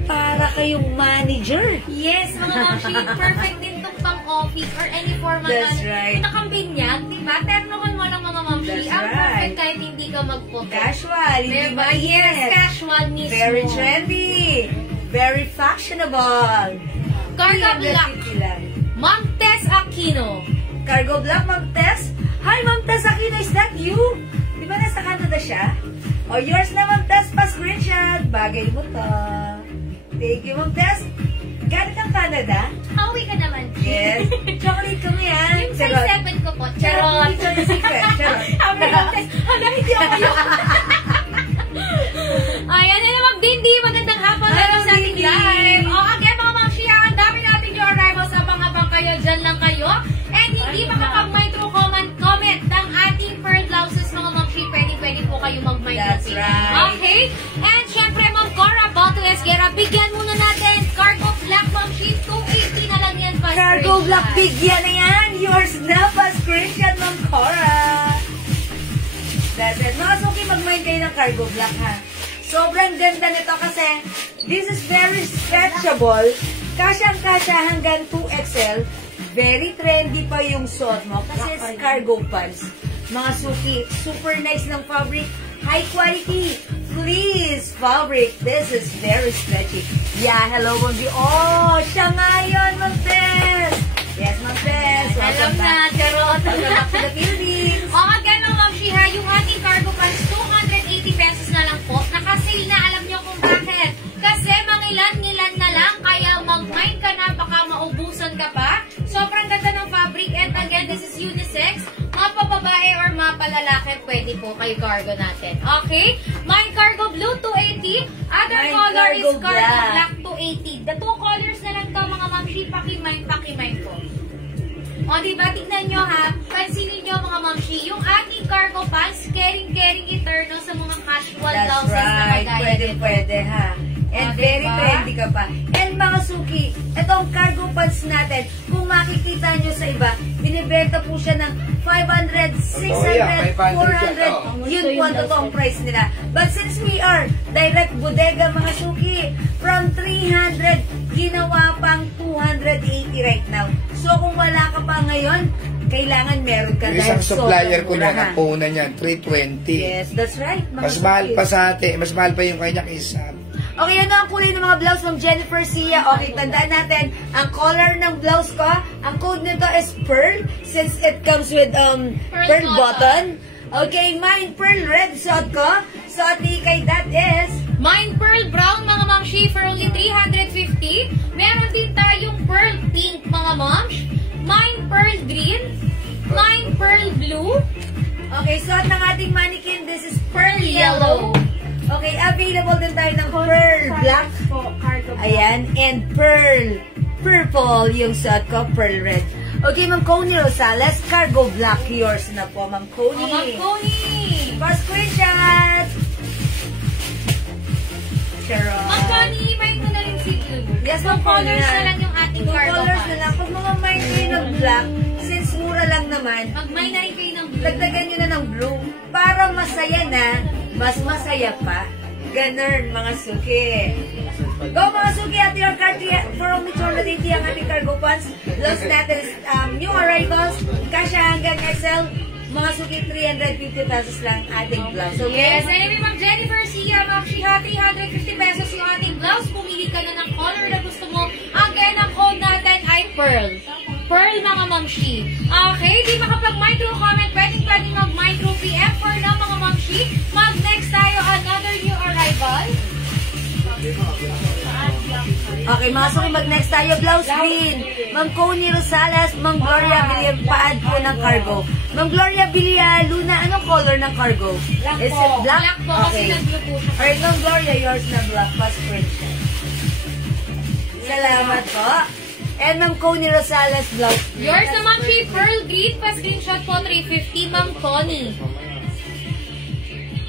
Para kayong manager. Yes, mga Ma'am Shi. Perfect din itong pang-office or any formal That's right. Kung nakang-binyag, diba? Ternohan mo lang, mga Ma'am Shi. That's Ang perfect right. kahit hindi ka magputi. Casual, hindi Diba? mainit. Yes, casual mismo. Very trendy. Very fashionable. Cargo Black, 350 lang. Ma'am Tess Aquino. Cargo Black, Ma'am Tess. Hi, Ma'am Tess Aquino, is that you? Di ba nasa Canada siya? O, yours na, Ma'am Tess, pa-screenshot. Bagay mo to. Thank you, Ma'am Tess. Galit ang Canada? Awi ka naman. Yes. Chocolate ko ngayon. Yung size 7 ko po. Charot. Charot. Ito yung secret. Charot. Sabi ni Ma'am Tess, hala, hindi ako yun. Ayan na naman, Bindi. Magandang hapon Hello, na sa ating Bindi. live. O, again, mga Ma'am Shia, ang dami natin yung arrivals. Abang-abang kayo. Dyan lang kayo. And hindi makapag-my through comment ng ating pearl blouses, mga Ma'am Shia. Pwede po kayo mag-my That's through. right. Okay? And syempre, Ma'am Cora Balto Esguera, bigyan muna natin. Cargo Black, Ma'am Shia. 280 na lang yan. Cargo Black, bigyan na yan. Yours na, pa-screenshot, Ma'am Cora. That's it. Mga suki, mag-mind kayo ng Cargo Black, ha? Sobrang ganda nito kasi this is very stretchable. Kasyang-kasya hanggang 2XL. Very trendy pa yung suot mo kasi it's cargo pants. Mga suki, super nice ng fabric. High quality. Fleece fabric. This is very stretchy. Yeah, hello, Bonji. Oh, siya nga yun, Ma'am Tess. Yes, Ma'am Tess. Alam na, charot. Welcome back to the Philippines. O, again, mga Ma'am Shia, yung ating cargo pants, 280 pesos na lang po. Naka-sale na, alam nyo kung bakit. Kasi mangilan-ngilan na lang, kaya mag-mind ka na, baka maubusan ka pa. Sobrang ganda ng fabric, and again, this is unisex. Mga pababae or mga palalaki, pwede po kayo cargo natin. Okay? Mine cargo blue, 280. Other Mine color is cargo cargo black. black, 280. The two colors na lang to, mga Ma'am Shia, paki-mine po. O, diba? Tignan nyo, ha? Pansinin nyo, mga Ma'am Shia, yung ating cargo pants, caring eternal sa mga casual That's blouses na right. kagaya nito. Pwede, ha? And O, very diba? trendy ka pa. And mga suki, itong cargo pants natin, kung makikita nyo sa iba, binibenta po siya ng 500, 600, 400. Yun po ang totoong price nila. But since we are direct bodega, mga suki, from 300, ginawa pang 280 right now. So kung wala ka pa ngayon, kailangan meron ka. Yung isang dahil supplier ko sobrang niya, mura, ha? napuna niyan, 320. Yes, that's right. Mga Mas mahal suki. pa sa ate, mas mahal pa yung kanya isa. Okay, yan ang kulay ng mga blouse ng Jennifer Sia. Okay, tandaan natin, ang color ng blouse ko, ang code nito is Pearl, since it comes with pearl button. Okay, mine Pearl Red suot ko. So, ati kay that is... Mine Pearl Brown, mga Ma'am Shia, for only 350. Meron din tayong Pearl Pink, mga Moms. Mine Pearl Green. Mine Pearl Blue. Okay, suot ng ating mannequin, this is Pearl Yellow. Okay, available din tayo ng Pearl Black. Ayan, and Pearl Purple yung suot ko, Pearl Red. Okay, Ma'am Connie Rosales, Cargo Black, yours na po, Ma'am Connie. Ma'am Connie. For screenshot! Charot. Ma'am Connie, mic mo na rin si Blue. Yes, Ma'am Ma'am Connie. colors na lang yung ating Yung cargo colors na pants. lang. Pag mga mind kayo ng black, since mura lang naman, Mag-may na rin kayo ng blue. dagdagan nyo na ng blue. Para masaya na, mas masaya pa. Ganun, mga suki. Go, mga suki, at your card for only 280 ang ating cargo pants. Lost natin is new arrivals. Kasha hanggang XL. Mga suki, 350 pesos lang ating blouse. Okay? Yes, anyway, Ma'am Jennifer Sia, Ma'am Shia, 350 pesos yung ating blouse. Pumili ka na ng color na gusto mo. Again, ang code natin ay Pearl. Pearl, mga Ma'am Shia. Okay, di makapag-mind through comment, pwedeng mag-mind through PM for na, mga Ma'am Shia. Mag-next tayo, another new arrival. Okay, mga suki, mag-next tayo. Blouse green. Ma'am Connie Rosales, Ma'am Gloria Villar, paad po ng cargo. Ma'am Gloria Villar, Luna, anong color ng cargo? Is it black? Black po, kasi Okay. nag-blue po siya. Alright, Ma'am Gloria, yours na black. Pass screenshot. Salamat po. And Ma'am Connie Rosales blouse. Yours na Ma'am Shi, Pearl Green, pa-screenshot po, 350, Ma'am Connie.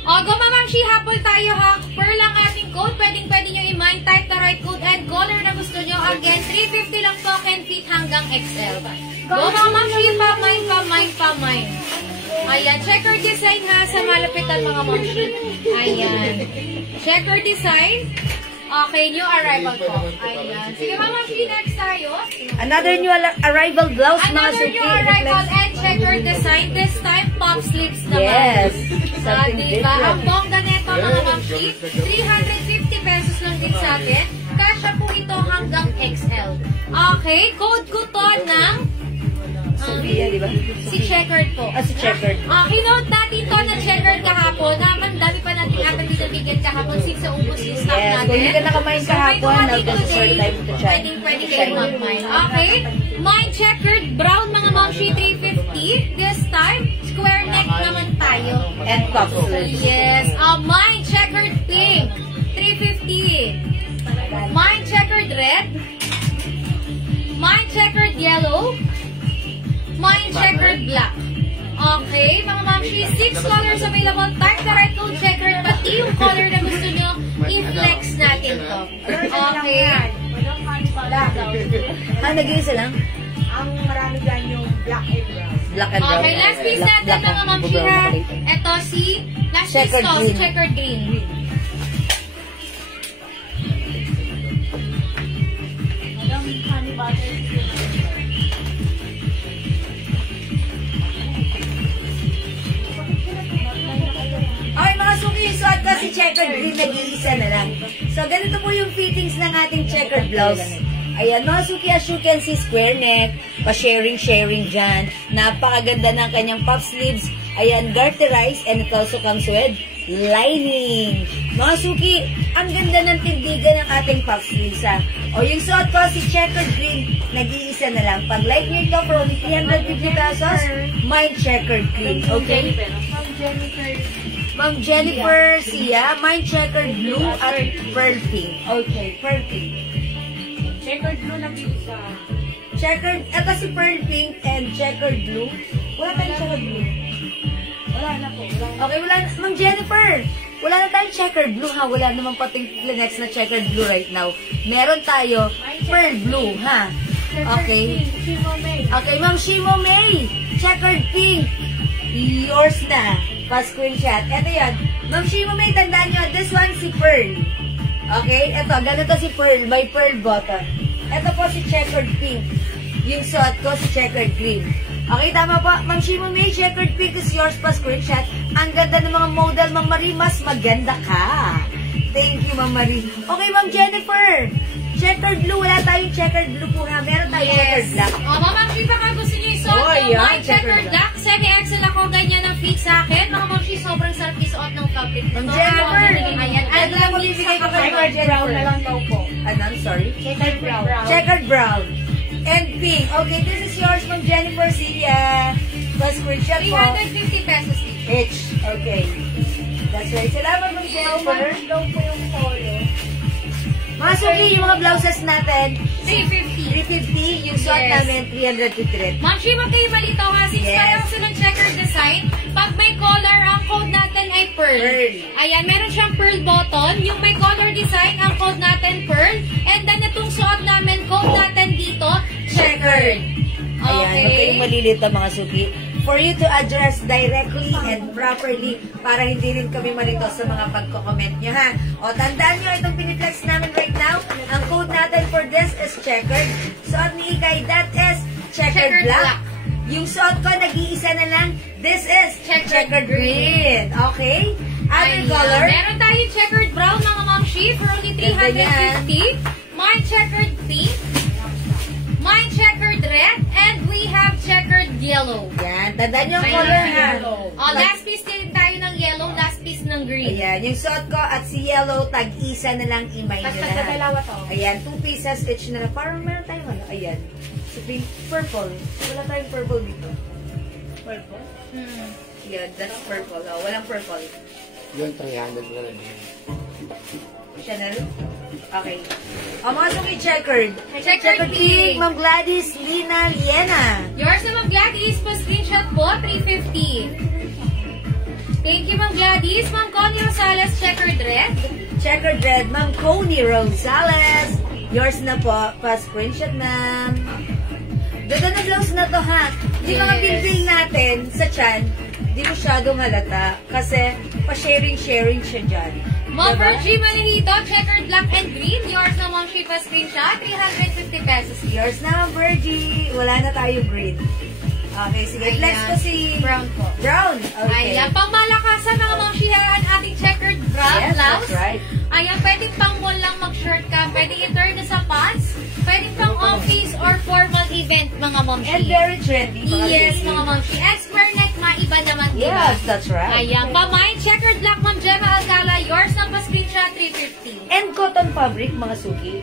O, go Ma'am Shi, habol tayo ha. Pearl ang ating code. Pwede nyo i-mind, type the right code and color na gusto nyo. Again, 350 lang po, can fit hanggang XL. Go Ma'am Shi, pa-mind. Ayan, checker design ha, sa malapitan mga Ma'am Shi. Ayan. Checker design. Okay, new arrival po. Ayan. Sige Ma'am Shi, next tayo. Another new arrival blouse, mga Another Suki. new arrival and checker design. This time, pop sleeves naman. Yes. Ah, Something diba? different. Ang bongga neto mga Ma'am Shi, 350 pesos lang din sa akin. Kasya po ito hanggang XL. Okay, code ko to ng Sophia, di ba? si Checkered po. Ah, si Checkered. Kinote natin to na Checkered kahapon. Naman, dami pa natin apat bigyan kahapon since ubos yung stock Yes, natin. kung hindi ka nakamain kahapon, now this is your time to shine. Pwede kayo mag-mine. Okay. Mine Checkered brown mga Ma'am Shi, 350. This time, square neck naman tayo. And cups. Yes. Mine Checkered pink, 350. Mine Checkered red. Mine Checkered yellow. Mine Checkered black. Okay, mga Ma'am Shi, 6 colors available. Type the right code Checkered, pati yung color na gusto nyo, i-flex natin to. Okay. Nag-iisa lang? Ang marami dyan yung black and brown. Black and brown. Okay, last piece natin mga Ma'am Shi ha. Ito si, last piece Checkered to, si green. Checkered green. Madam, honey butter. Okay mga Suki, suot ko si Checkered green, nag-iisa na lang. So, ganito po yung fittings ng ating checkered blouse. Ayan, mga Suki, as you can see, square neck, pa-sharing dyan. Napakaganda ng kanyang puff sleeves. Ayan, garterized, and it also comes with lining. Mga Suki, ang ganda ng tindigan ng ating puff sleeves, ha. O, yung suot ko si Checkered green, nag-iisa na lang. Pag like nyo ito for only 350 pesos, mine Checkered green, okay? Ma'am Jennifer Sia, mine Checkered blue at pearl pink. Okay, pearl pink. Checkered blue nag-iisa. Checkered, ito si pearl pink and checkered blue. Wala tayong checkered blue. Wala na po. Okay, wala na. Ma'am Jennifer, wala na tayong checkered blue ha. Wala naman pating next na checkered blue right now. Meron tayo pearl blue ha. Okay. Okay, Ma'am Shimo May, checkered pink. Yours na. Pa-screenshot. Ito yan. Ma'am Shimo May, tandaan nyo, this one si pearl. Okay? Ito, ganito si pearl. May pearl button. Ito po si checkered pink. Yung suot ko si checkered green. Okay, tama po. Ma'am Shimo May, checkered pink is yours pa screenshot. Ang ganda ng mga model, Ma'am Marie. Mas maganda ka. Thank you, Ma'am Marie. Okay, Ma'am Jennifer. Checkered blue. Wala tayong checkered blue po ha. Meron tayong checkered black. Ma'am Shi, baka gusto nyo isuot Oh, ng yeah, mine Checkered checkered black. Semi-XL ako, ganyan ang fit sa akin. Mga Ma'am Shi, sobrang sarap isuot ng fabric. Ma'am Jennifer. Ayan. Ano lang mabibigay ko kay Ma'am Checkered brown na Jennifer? lang daw po. Ano? I'm sorry? Checkered brown. Checkered brown. And pink. Okay, this is yours from Jennifer Sia. Plus screenshot po. 350 pesos each. H. Okay. That's right. Salamat, Ma'am Jennifer. Daw po yung polo. Mga Suki, yung mga blouses natin, 350. 350. Yung suot Yes. namin, 350. Ma'am Shi, wag kayo malito ha. Since Yes. pareho sila ng checkered design, pag may color, ang code natin ay pearl. Pearl. Ayan, meron siyang pearl button. Yung may color design, ang code natin pearl. And then itong suot namin, code natin dito, checkered. Ayan, huwag kayong malilito mga Suki. For you to address directly and properly para hindi rin kami malito sa mga pagko-comment nyo, ha? O, tandaan nyo itong piniflex namin right now. Ang code natin for this is checkered. Suot ni Ikay, that is checkered Checkered black. black. Yung suot ko, nag-iisa na lang. This is checkered green. Okay? Other Ayan. color? Meron tayong checkered brown, mga Ma'am Shi, for only 350. Mine checkered pink. Mine checkered red. And we have checkered yellow. Yan, tandaan nyo ang color, ha? Last piece din tayo ng yellow, last piece ng green. Ayan, yung suot ko at si yellow, tag-isa na lang imay nyo Basta na. sa dalawa to. Ayan, 2 pieces each na lang. Parang meron tayong ano, ayan. So, pink, purple. Wala tayong purple dito. Purple? Yeah, that's purple. Oh, walang purple. Yun, 300 na lang. Chanel? Okay. O, mga suki checkered. Checkered pink. Ma'am Gladys, Lina, Liena. Yours na Ma'am Gladys, pa-screenshot po, 350. Thank you, Ma'am Gladys. Ma'am Connie Rosales, checkered red. Checkered red, Ma'am Connie Rosales. Yours na po, pa-screenshot, ma'am. Ganda na blouse na to, ha? Di mga building natin sa chan, di masyadong halata. Kasi, pa-sharing-sharing siya dyan. Ma'am Virgie Manilito, checkered black and green. Yours na Ma'am Shipa screenshot, 350 pesos. Yours na, Ma'am Virgie. Wala na tayo green. Okay, sige. Flex ko si... Brown po. Brown. Okay. Ayan, pangmalakasan mga Ma'am Shiha ang ating checkered brown Yes, blouse. that's right. Ayan, pwedeng pang mall lang mag-short ka. Pwedeng i-turn na sa pants. Pwedeng pang office or formal event mga Ma'am And Shi. very trendy. Yes, mga Ma'am Shi. Square neck, maiba naman. Yes, that's right. Ayan, pamain, checkered black Ma'am Gemma Alcala. Yours na pa-screenshot, 350. And cotton fabric, mga suki.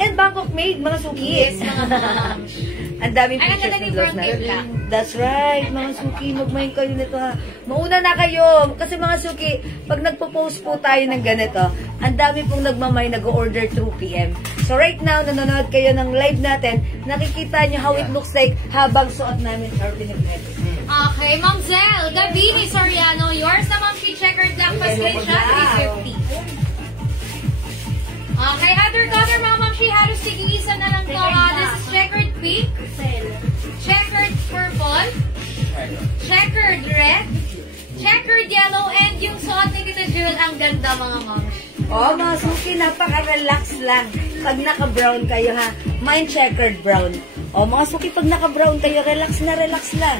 And Bangkok made, mga suki. Yes, mga Ma'am Shi. Ang daming Ay, pictures ang ng ganda blouse ni na. Brown That's right, mga suki. Magmain kayo nito, ha. Mauna na kayo. Kasi mga suki, pag nagpo-post po tayo ng ganito, ang dami pong nagmamay nag-order through PM. So right now, nanonood kayo ng live natin, nakikita nyo how it looks like habang suot namin our pinag-edit. Okay, Ma'am Zel, Gabini Soriano, yours na Ma'am Shi, checkered black pa-screenshot, 350. Okay, other color mga Ma'am Shi, halos tigisa na lang to. This is checkered pink, checkered purple, checkered red, checkered yellow, and yung suot ni Tita Jewel, ang ganda mga Ma'am Shi. Oh, mga suki, napaka-relax lang. Pag naka-brown kayo, ha, mine checkered brown. Oh, mga suki, pag naka-brown kayo, relax na relax lang.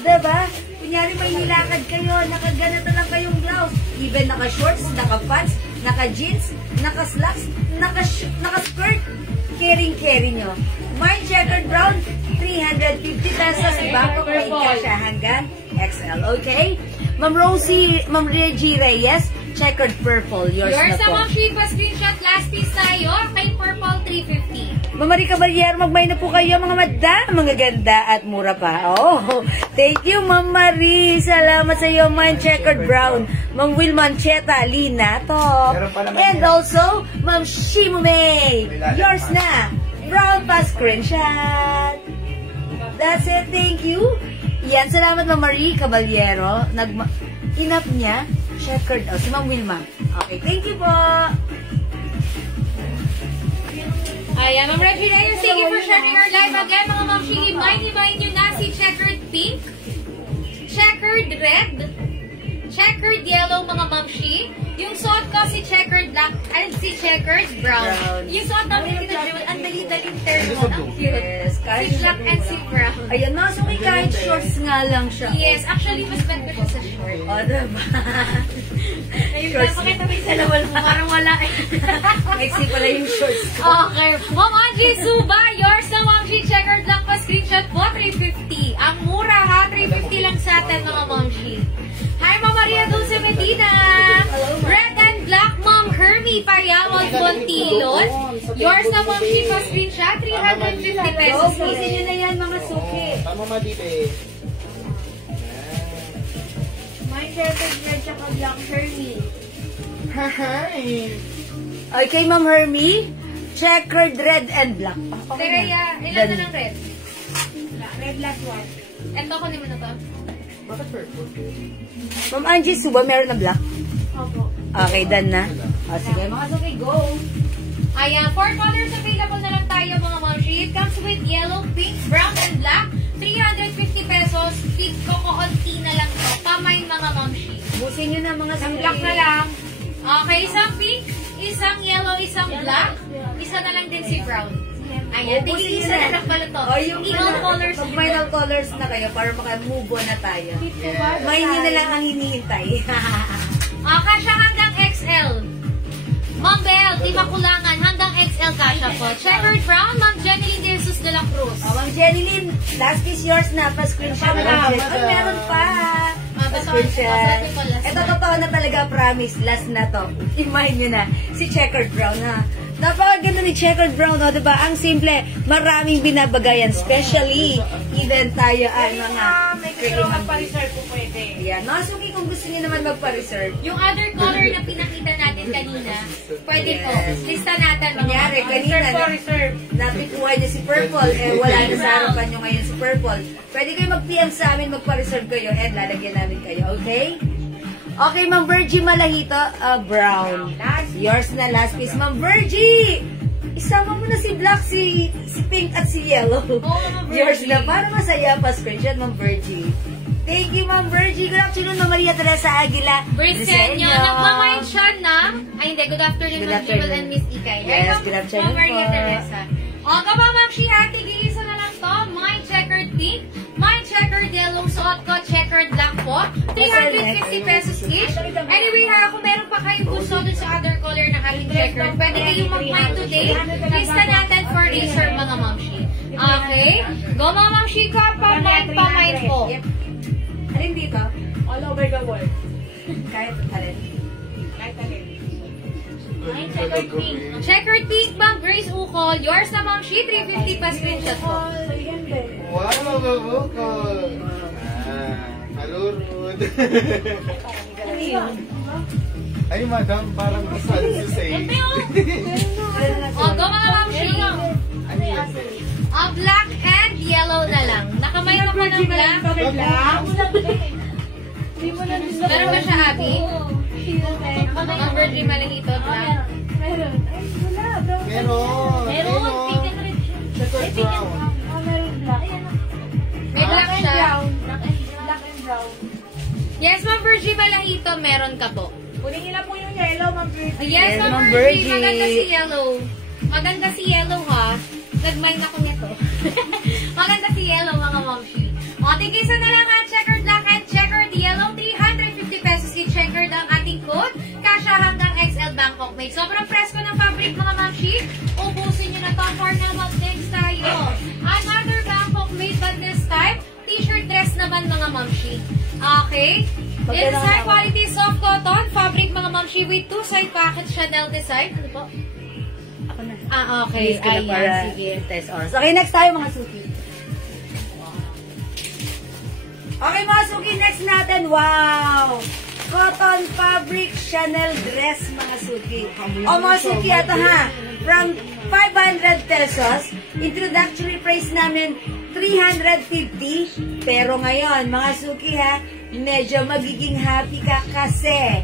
Diba? Kunyari may nilakad kayo, nakaganito lang kayong blouse. Even naka-shorts, naka-pants, naka-jeans, naka-slacks, naka-skirt. Caring-caring nyo. Mine checkered brown, 350 pesos. Bangkok may kasya hanggang XL. Okay? Ma'am Rosie, Ma'am Reggie Reyes, checkered purple. Yours Yours na na po. Ma'am Shi, pa-screenshot, last piece tayo, kay purple, 350. Ma'am Marie Caballero, magmay na po kayo mga madam, mga ganda at mura pa. Oh, thank you Ma'am Marie. Salamat sa iyo, Ma'am Checkered Brown. Ma'am Wilma Ancheta, Lina, top. Meron pa naman And yan. also, Ma'am Shimume. Yours na. Brown pa screenshot. That's it, thank you. Yan, salamat Ma'am Marie Caballero. Inap niya, checkered. Oh, si Ma'am Wilma. Okay, thank you po. Ayan, Ma'am Reggie Reyes, thank you for sharing your live again. Mga Ma'am Shi, imayin nyo na si checkered pink, checkered red, checkered yellow, mga Ma'am Shi. Yung suot ko si checkered black, and si checkered brown. Yung suot namin kita Jewel, ang dali-daling turn mo. Ang cute. Yes, kahit Si black and si brown. Ayan, nasuki kahit shorts nga lang siya. Yes, actually, mas bet ko siya sa short. O, diba? Ayun, Shorts napakita mo yung salawal mo, parang wala eh. Maiksi pala yung shorts ko. Okay. Ma'am Angie Suba, yours na Ma'am Shi, checkered lang pa screenshot po, 350. Ang mura ha, 350 lang sa atin mga Ma'am Shi. Hi Ma'am Maria Dulce Medina. Red and black Ma'am Hermie Pariamon Bontilon. Yours na Ma'am Shi, pa screenshot, 350 pesos. Pusin nyo na yan mga suki. Tama madite. My checkered red tsaka black Hermie. Okay, Ma'am Hermie. Checkered red and black. Tereya, ilan na ng red? Red last one. Ito, kunin mo na to. Ma'am Angie Suba, meron na black? Opo. Okay, done na. O, sige, mga suki, go. Ayan, 4 colors available na lang tayo mga Ma'am Shi. It comes with yellow, pink, brown, and black. 350 pesos. Pink ko konti na lang to. Pamain mga Ma'am Shi. Busin nyo na mga Isang suki. black na lang. Okay, isang pink, isang yellow, isang black. Isa na lang din si brown. Ayan, Busin tigil nyo isa na lang pala to. O, yung Equal colors. Pag final colors na kayo, para maka-move on na tayo. Yeah. May hindi na lang ang hinihintay. Kasha hanggang XL. Ma'am Belle, di makulangan. Hanggang XL kasha po. Checkered brown, Ma'am Jeneline De Jesus de la Cruz. Ma'am Jeneline, last is yours na. Pa-screenshot na. Ay, meron pa. Pa-screenshot. Ito, totoo na talaga, promise. Last na to. Imahin nyo na. Si Checkered Brown, ha. Napakaganda ni Checkered Brown, no? Diba? Ang simple, maraming binabagayan. Especially, even tayo ay mga May gusto ka pa reserve po pwede. Yan. Nasuki ko kung gusto niyo naman magpa-reserve. Yung other color na pinakita natin kanina, pwede po. Lista natin. Kunyari, kanina, napikuha niyo si Purple, wala na sa harapan niyo ngayon si Purple. Pwede kayo mag-PM sa amin, magpa-reserve kayo, and lalagyan namin kayo, okay? Okay, Ma'am Virgie Malahito, brown. Yours na last piece, Ma'am Virgie! Isama mo na si Black, si Pink at si Yellow. Ma'am Yours Virgie. na, para masaya pa screenshot, Ma'am Virgie. Thank you, Ma'am Virgie. Good afternoon, Ma'am Maria Teresa Aguila. Briseño, nagmamayin siya na. Ay, hindi. Good afternoon, Good Ma'am Jewel afternoon. and Miss Ikay. Yes, good afternoon Ma'am Maria po. Teresa. O, Ma'am Shihati, gilisa na lang to. My checkered pink, my checkered yellow, suot ko, checkered black po. 350 pesos each. Anyway ha, kung meron pa kayong gusto dun sa other color na ating checkered, pwede kayong mag-mine today. Lista natin for Razer, mga Ma'am Shi. Okay? Go, Ma'am Shi ka, pa-mine po. Alin dito? All over the world. Kahit alin. Kahit alin. Ay, checkered pink. Checkered pink, Ma'am Grace Ukol. Yours na, Ma'am Shi, 350 pa screenshot po. Wow, mababukol. Kalurod. Ay, madam, parang kasal sa say. O, go mga Ma'am Shi. Ano yan? Black and yellow na lang. Nakamay na pa ng black. Meron ba siya, Abby? Ma'am Virgie Malahito, black. Meron. Meron. Pink and red. Checkered brown. May black siya. Black and brown. Yes, Ma'am Virgie Malahito, meron ka po. Kunin niyo na po yung yellow, Ma'am Virgie. Yes, Ma'am Virgie. Maganda si yellow. Maganda si yellow, ha? Nag-mine ako nito. Maganda si yellow, mga Ma'am Shi. O, tigisa na lang ha. Checkered black and checkered yellow. 350 pesos each. Checkered ang ating code. Kasha hanggang XL Bangkok Made. Sobrang presko ng fabric, mga Ma'am Shi. Ubusin nyo na to for na mag-text tayo. Another Bangkok Made, but this time, t-shirt dress naman, mga Ma'am Shi. Okay? It's high quality soft cotton fabric, mga Ma'am Shi, with two side pockets, Chanel design. Ano po? Ako na. Okay. Please, ko na para Ayan, sige. test oras. Okay, next tayo mga suki. Okay mga suki, next natin. Wow! Cotton fabric Chanel dress, mga suki. O mga suki, ito ha. From 500 pesos, introductory price namin 350. Pero ngayon, mga suki ha, medyo magiging happy ka kasi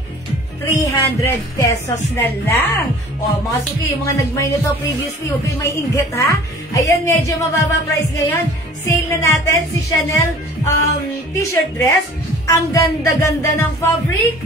300 pesos na lang. O, mga suki, yung mga nag-mine nito previously, huwag kayo may inggit, ha? Ayan, medyo mababa price ngayon. Sale na natin si Chanel t-shirt dress. Ang ganda-ganda ng fabric.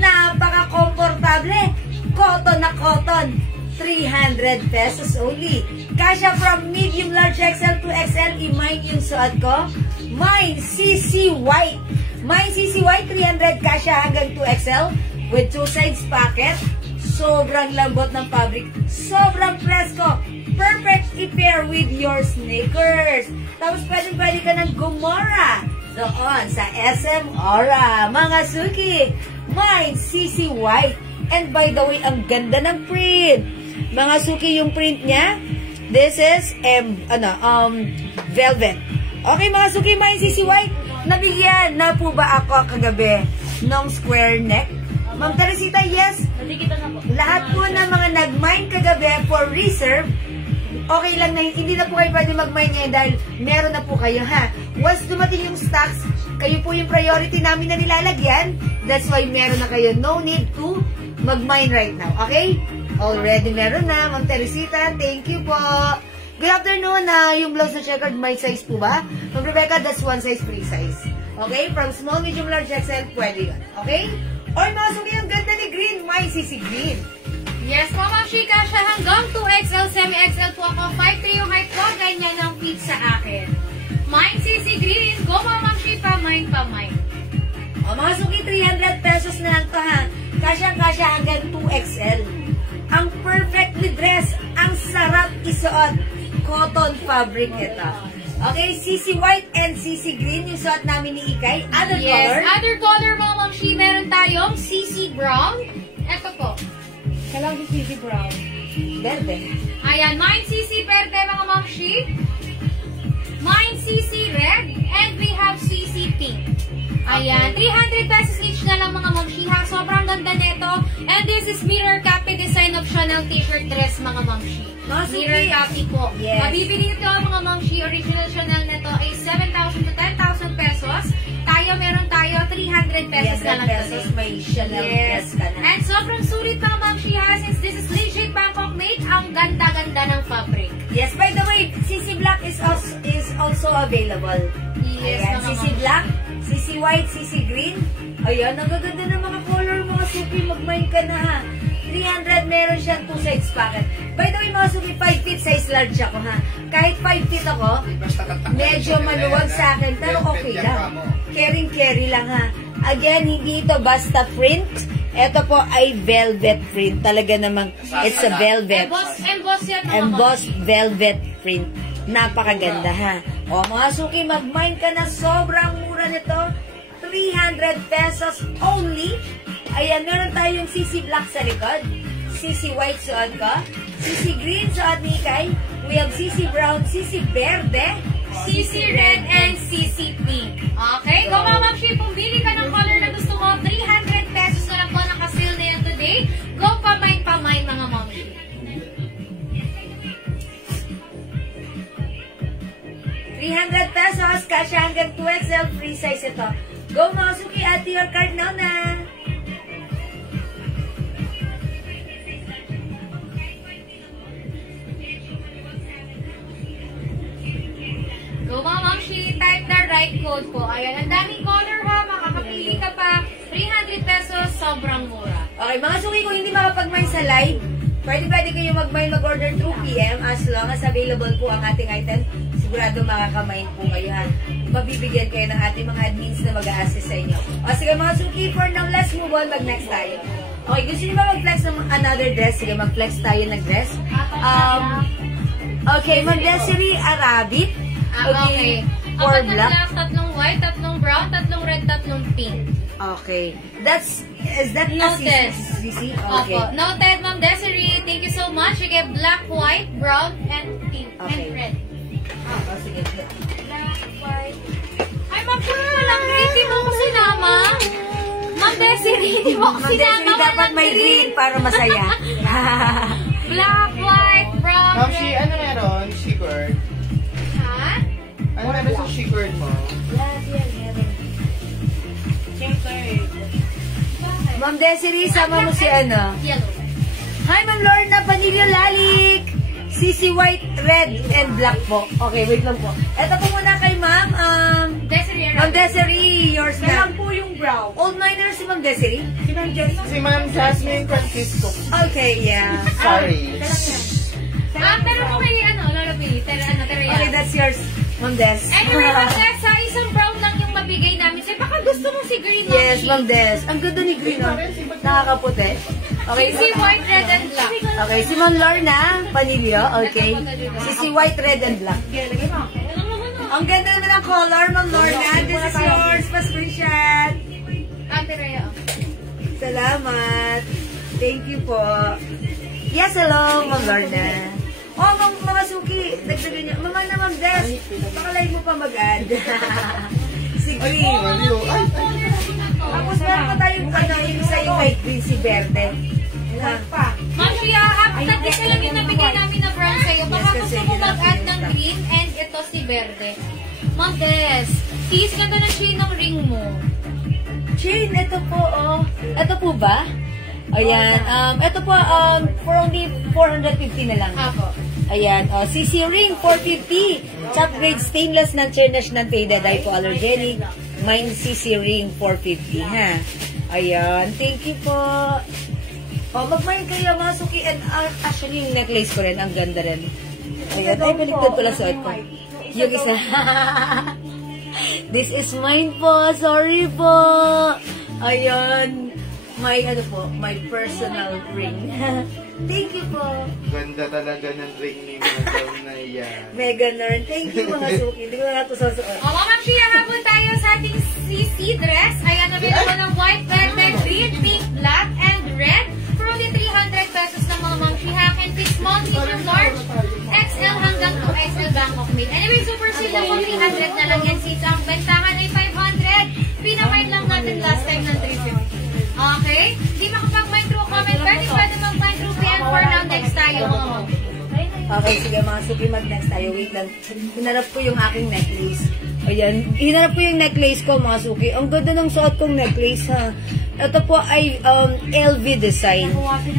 Napaka-komportable. Cotton na cotton. 300 pesos only. Kasha from medium, large, XL to XL. I-mine yung suot ko. Mine, CC White. Mine, CC White, 300. Kasha hanggang 2XL. With two sides pocket, sobrang lambot ng fabric, sobrang presko, perfect i-pair with your sneakers. Tapos pwede ka ng Gomora doon sa SM Aura. Mga suki, mine, CC White. And by the way, ang ganda ng print. Mga suki, yung print niya, this is velvet. Okay mga suki, mine, CC White, nabigyan na po ba ako kagabi ng square neck? Ma'am Teresita, yes. Lahat po ng mga nag-mine kagabi for reserve, okay lang na hindi na po kayo pwede mag-mine ngayon dahil meron na po kayo, ha. Once dumating yung stocks, kayo po yung priority namin na nilalagyan. That's why meron na kayo. No need to mag-mine right now. Okay? Already meron na. Ma'am Teresita, thank you po. Good afternoon. Yung blouse na checkered, my size po ba? Ma'am Rebecca, that's one size, free size. Okay? From small, medium, large, XL, pwede yun. Okay? Oy, mga suki, ang ganda ni Green. My CC Green. Yes, Ma'am Shi, kasha hanggang 2XL, semi-XL po ako. 5'3" yung height ko, ganyan ang fit sa akin. Mine CC Green, go Ma'am Shi, pa-mine. O, mga suki, 300 pesos na lang to, ha. Kasya hanggang 2XL. Ang perfectly dressed, ang sarap isuot. Cotton fabric ito. Okay, CC White and CC Green yung suot namin ni Ikay. Other color? Yes, other color, Ma'am Shi, meron tayong CC Brown. Ito po. Kalang si CC Brown. Verde. Ayan, mine CC Verde, mga Ma'am Shi. Mine CC Red. And we have CC Pink. Ayan, 300 pesos each na lang mga mamshi ha. Sobrang ganda nito. And this is mirror copy design of Chanel t-shirt dress mga mamshi. Mirror copy po. Yes. Mabibili ito mga mamshi. Original Chanel nito ay 7,000 to 10,000 pesos. Meron tayo 300 pesos na lang pesos today. may Chanel dress ka na. And sobrang sulit mga mamshi ha. Since this is legit Bangkok made, ang ganda-ganda ng fabric. Yes, by the way, CC Black is also available. Yes, Ayan, mga CC mamshi. Black, CC White, CC Green. Ayan, ang gaganda ng mga color, mga suki, mag-mine ka na ha. 300, meron siyang 2 size packet. By the way, mga suki, 5 feet size large ako ha. Kahit 5 feet ako, Basta tatanggalin medyo siya, maluwag Lena. sa akin, pero Velvet okay yan lang. pa mo. Caring-carry lang ha. Again, hindi ito basta print. Ito po ay velvet print. Talaga namang, it's a velvet. Emboss yan mga Embossed mamshi. velvet print. Napakaganda ha. O mga suki, mag-mine ka na. Sobrang mura nito. 300 pesos only. Ayan, meron tayong CC Black sa likod. CC White suot ko. CC Green suot ni Kai. We have CC Brown, CC Verde, CC Red, and CC Pink. Okay, go mga mamshi, pumili ka ng color na gusto mo. 300 pesos na lang po naka-sale na yan today. Go pamine mga mamshi. $300 cash hanggang 2XL free size ito. Go mga suki, add to your cart now na. Go mga mamshi, type the right code po. Ayan, ang daming color ha, makakapili ka pa. 300 pesos, sobrang mura. Okay, mga suki, kung hindi makapag-mine sa live, pwede kayo mag-mine, mag-order through PM as long as available po ang ating item. Sigurado makaka-mine po kayo ha. Mabibigyan kayo ng ating mga admins na mag-a-assist sa inyo. O sige mga suki, for now, let's move on. Mag-next tayo. Okay, gusto niyo ba mag-flex ng another dress? Sige, mag-flex tayo ng dress. Okay, Mag-Desiree Arabit. Okay. Four Apat na black. black, tatlong white, tatlong brown, tatlong red, tatlong pink. Okay. Is that Noted. CC? Okay. Okay. Noted, Ma'am Desiree. Thank you so much. You get black, white, brown, and pink. Okay. And red. Oh, sige. Black, white. Ay, Ma'am, puro walang green. Di mo ako sinama. Ma'am Desiree, di mo ako Ma'am sinama. Desiree, dapat Walang may green para masaya. Black, white, brown, Mamshi, red. ano meron? She-cord? Ha? Ano meron sa she-cord mo? Ma'am Desiree, sama mo si ano? Yellow. Hi, Ma'am Lorna Panilio Lalik. CC White, Red, and Black po. Okay, wait lang po. Ito po muna kay Ma'am. Desiree. Ma'am Desiree, yours na. Meron po yung brown. Old miner si Ma'am Desiree? Si Ma'am Jessica. Si Ma'am Jasmine Francisco. Okay, yeah. Sorry. Pero mo kay Lola P. Teraya. Okay, that's yours, Ma'am Des. Anyway, Ma'am Des, sa isang brown lang yung mabigay namin. So, baka gusto mo si green, Ma'am Yes, Chi. Ma'am Des. Ang ganda ni Green, oh. Nakakaputi. Okay. CC white, red, and black. Okay, si Ma'am Lorna Panilio. Okay. CC White, Red, and Black. Ang ganda naman ang color, Ma'am Lorna. This is yours. Pa-screenshot. Teraya. Salamat. Thank you po. Yes, hello, Ma'am Lorna. Oh, mga suki, dagdagan niyo. Mga na, Ma'am Des, pakalive mo pa mag-add. Si Green. Tapos meron pa tayong yung isa yung white green, si Verde. Ha? Ma'am Shia, tatlo sa lang yung nabigay namin na brown sa'yo. Baka Yes, gusto kasi mo yun ang mag-add ng pinunta. green and ito si Verde. Ma'am Des, tis ganda na siya ng ring mo. Chain, ito po, oh. Ito po ba? Ayan. Ito po, for only 450 na lang. Ako. Ayan. CC ring, 450. Top grade stainless, non-tarnish, non-faded, hypoallergenic. Mine CC ring, 450, ha? Ayan. Thank you po. Oh, mag-mine kayo, mga suki. And actually, yung necklace ko rin, ang ganda rin. Ayan. Ay, baligtad pala suot ko. Yung isa. This is mine po. Sorry po. Ayan. My, my personal ring. Thank you po. Ganda talaga ng ring ni Madam na yan. Mega nerd. Thank you, mga suki. Hindi ko na ito susuot. O, Ma'am Shia, habol tayo sa ating CC dress. Ayan, available ng white, red, green, pink, black, and red. For only 300 pesos ng mga Ma'am Shia. Can fit small, medium, large, XL hanggang 2XL Bangkok made. Anyway, super sale na po. 300 na lang yan. Since ang bentahan ay 500. Pinamay Hindi makapag-mind through comment, pwede mag-mind through PM for now. Next tayo, mga ma'am. Okay, sige mga suki, mag-next tayo. Wait lang. Hinarap ko yung aking necklace. Ayan. Hinarap ko yung necklace ko, mga suki. Ang ganda ng suot kong necklace, ha. Ito po ay LV design.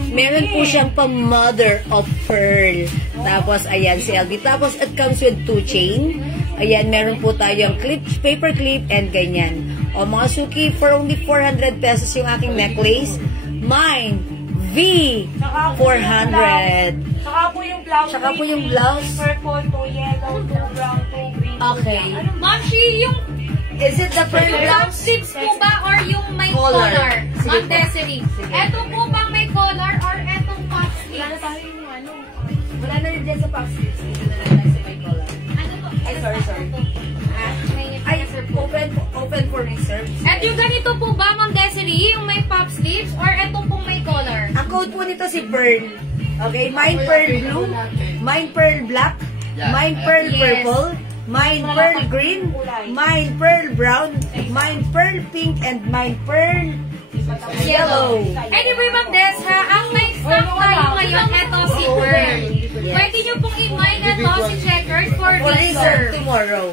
Meron po siyang pa-mother of pearl. Tapos, ayan, si LV. Tapos, it comes with 2 chain. Ayan, meron po tayong clip, paper clip, and ganyan. O, mga suki, for only 400 pesos yung aking necklace. Mine, V, 400. Saka po yung blouse. Saka po yung blouse. Purple, 2 yellow, 2 brown, 2 green. Okay. Ma'am, yung Is it the pearl top blouse? 6 po ba or yung may Collar. collar? Sige Ma'am po. Desiree. Eto po bang may collar or etong top Wala na 6? tayo yung ano. Wala na rin dyan sa box. Dito na lang tayo sa may collar. Ano po? Ay, sorry. Ay, open for reserve. At yung ganito po ba, Ma'am Desiree, yung may pop sleeves or etong pong may collar? Ang code po nito si Pearl. Okay, mine Pearl Blue, mine Pearl Black, mine Pearl Yes. Purple, mine Pearl Green, mine Pearl Brown, mine Pearl Pink, and mine Pearl Yellow. Anyway, Ma'am Des, ha, ang may stock tayo ngayon, eto si Pearl. Yes. Pwede nyo pong in-mind eto si Checkered for For reserve reserve. tomorrow.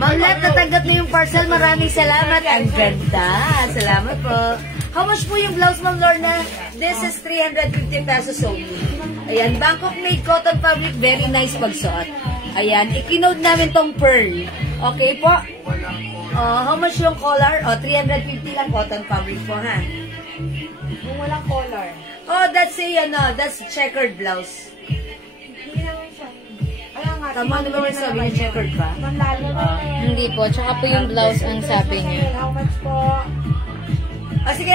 Ma'am Lat, natanggap na yung parcel. Maraming salamat. Ang ganda. Salamat po. How much po yung blouse, Ma'am Lorna? This is 350 pesos only. Ayan, Bangkok made cotton fabric. Very nice pagsuot. Ayan, ikinode namin tong pearl. Okay po? How much yung collar? 350 lang cotton fabric po, ha? Yung walang collar. That's checkered blouse. Hindi naman siya. Kaya nga. Tama na ba sabi niya checkered ba? Panlalo. Hindi po, tsaka po yung blouse ang sabi niya. How much po? Sige,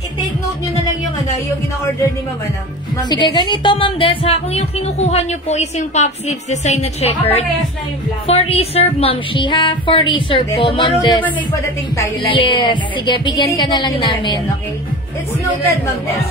i-take note nyo na lang yung yung ina-order ni Ma'am Ma'am Sige, Des. ganito, Ma'am Des, ha, kung yung kinukuha nyo po is yung pop sleeves design na checkered, Parehas na yung blouse. for reserve, Ma'am Shi, ha? For reserve Then, po, Ma'am tomorrow Des. naman may padating tayo. lalagyan Yes, natin. sige, bigyan ka na lang I-take note nyo namin. yan, okay? It's noted, Ma'am Des.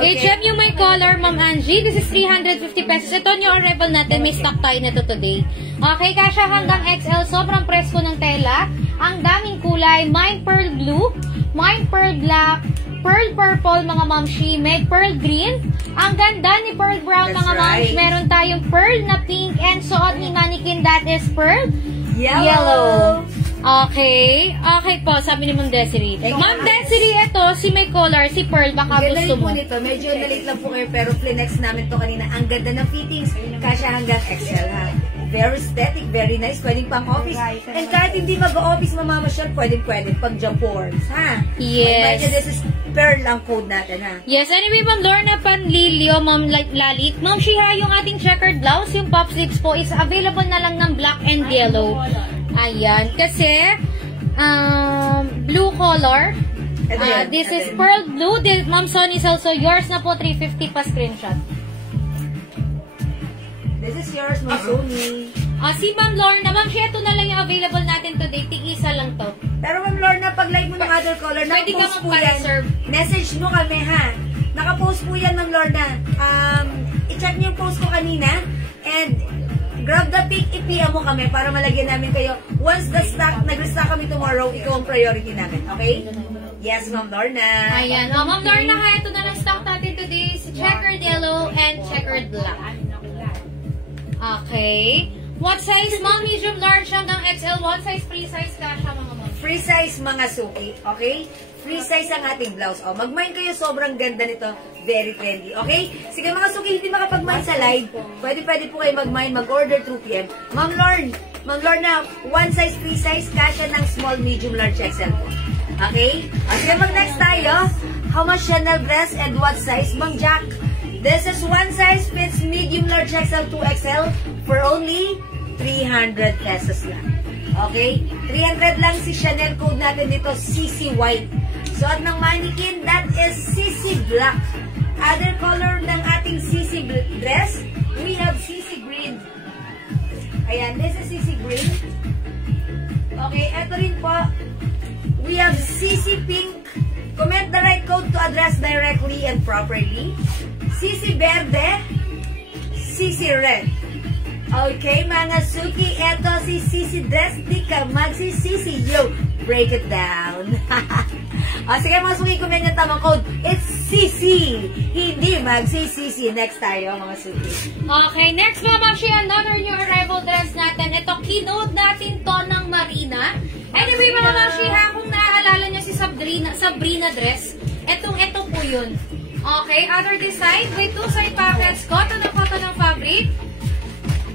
HM yung may collar, Ma'am Angie. This is 350 pesos. Ito yung arrival natin. May stock tayo na to today. Okay, kasha hanggang XL. Sobrang presko ng tela. Ang daming kulay. Mine Pearl Blue, Mine Pearl Black, Pearl Purple, mga Mamshi. May Pearl Green. Ang ganda ni Pearl Brown, That's mga Mamshi. right. Meron tayong Pearl na pink. And suot ni Mannequin, that is Pearl Yellow. Okay. Okay po, sabi ni Ma'am Desiree. Ma'am Desiree, ito, si may collar, si Pearl, baka Ganda gusto rin po mo. nito. Medyo nalit lang po kayo, pero flinex namin to kanina. Ang ganda ng fittings. Kasya hanggang XL, ha? Very aesthetic, very nice. Pwedeng pang office. And kahit hindi mag-office, mamamasyal, pwedeng pag Japons, ha? Yes. Imagine, this is Pearl ang code natin, ha? Yes, anyway, Ma'am Lorna Panlilio, Ma'am Lalit, Ma'am Shiha, yung ating checkered blouse, yung pop sleeves po is available na lang ng black and yellow. Ayan, kasi blue color. Ito yan, This ito is yan. pearl blue. This, Ma'am Son is also yours na po, 350 pa screenshot. This is yours, Ma'am Sony. Si Ma'am Lorna, Ma'am Shiha, ito na lang yung available natin today. Tig-isa lang to. Pero Ma'am Lorna, pag like mo ng other color, Pwede ka nakapost po yan. magpa-reserve. Message mo kami, ha? Nakapost po yan, Ma'am Lorna. I-check niyo yung post ko kanina. And grab the pic, i-PM mo kami para malagyan namin kayo. Once the stock, nag-restock kami tomorrow, ikaw ang priority namin. Okay? Yes, Ma'am Lorna. Ayan. Ma'am Lorna, ha, ito na lang stock natin today. Si checkered yellow and checkered black. Okay. What size, Ma'am? Medium, large hanggang XL. One size, free size ka siya, mga ma'am. Free size mga suki, okay? Free size ang ating blouse. Mag-mine kayo, sobrang ganda nito. Very trendy, okay? Sige mga suki, hindi makapag-mine sa live. Pwede po kayo mag-mine, mag-order through PM. Ma'am Lorna, one size, free size, kasya ng small, medium, large, XL po. Okay? Sige, mag-next tayo. How much Chanel dress and what size? Ma'am Jack, this is one size fits medium, large, XL, 2XL for only 300 pesos lang. Okay? 300 lang si Chanel code natin dito, CC White. Suot ng Mannequin, that is CC Black. Other color ng ating CC dress, we have CC Green. Ayan, this is CC Green. Okay, eto rin po. We have CC Pink. Comment the right code to address directly and properly. CC Verde, CC Red. Okay, mga suki, eto si CC Dress, di ka magsisisi. Yo, break it down. Sige, mga suki, comment yung tamang code. It's CC. Hindi mag-CC. Next tayo, mga suki. Okay, next mga mamshi, another new arrival dress natin. Ito, kinood natin to ng Marina. Anyway, mga mamshi, kung naaalala nyo si Sabrina dress, ito po yun. Okay, other design with 2 side pockets, cotton ng fabric.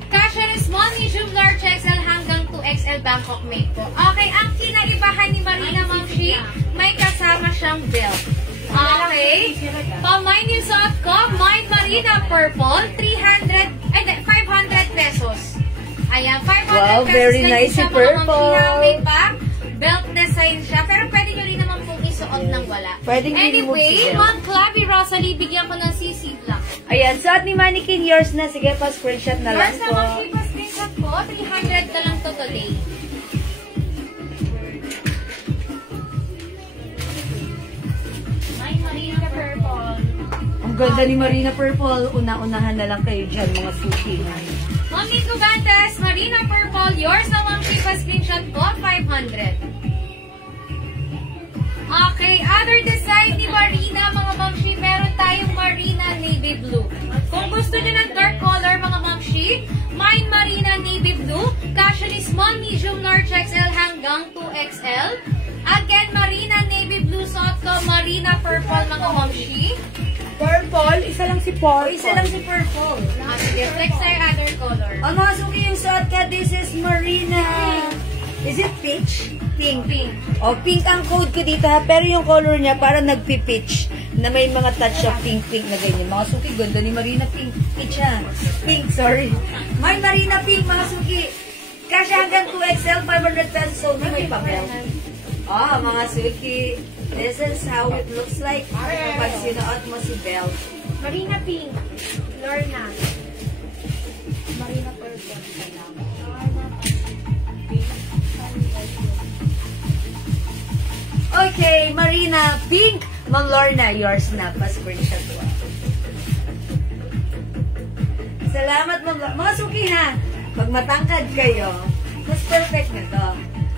Kasha is small, medium, large, XL hanggang 2XL Bangkok made po. Okay, ang kinaibahan ni Marina Mamshi, may kasama siyang belt. Okay, pamain yung suot ko, Mind Marina Purple, 500 pesos. Ayan, 500 Wow, pesos. very nice si Purple. May back, belt design siya, pero pwede nyo rin naman pong isuot ng wala. Pwedeng Anyway, i-remove Ma'am Clappy Rosalie, bigyan ko ng CC lang. Ayan, suot ni Mannequin, yours na. Sige, pa-screenshot na lang Yours po. naman, keep a screenshot po. 300 na lang to today. Ay, Marina Purple. Ang ganda ni Marina Purple. Una-unahan na lang kayo dyan, mga suki. Ma'am Nico Gantes, Marina Purple. Yours naman, keep a screenshot po. 500. Okay, other design ni Marina, mga mamshi, meron tayong Marina Navy Blue. Kung gusto nyo ng dark color, mga mamshi, Mind Marina Navy Blue, casually small, medium, large, XL hanggang 2XL. Again, Marina Navy Blue, suot ko, Marina Purple, mga mamshi. Purple, isa lang si Purple. Isa lang si Purple. Sige, flex tayo other color. Mga suki, yung suot ka, this is Marina. Is it peach? Pink. Pink. O, pink ang code ko dito ha. Pero yung color niya, parang nagpi-peach. Na may mga touch of pink-pink na ganyan. Mga suki, ganda ni Marina Pink. Peach ha. Pink, sorry. May Marina Pink, mga suki. Kasi hanggang 2XL, 500 pesos. So, may papel. Mga suki. This is how it looks like kapag sinuot mo si Belle. Marina Pink. Lorna. Marina Purple. Okay, Marina Pink. Ma'am Lorna, yours na. Pa-screenshot ko. Salamat, Ma'am Lorna. Mga suki ha, pag matangkad kayo, mas perfect na to.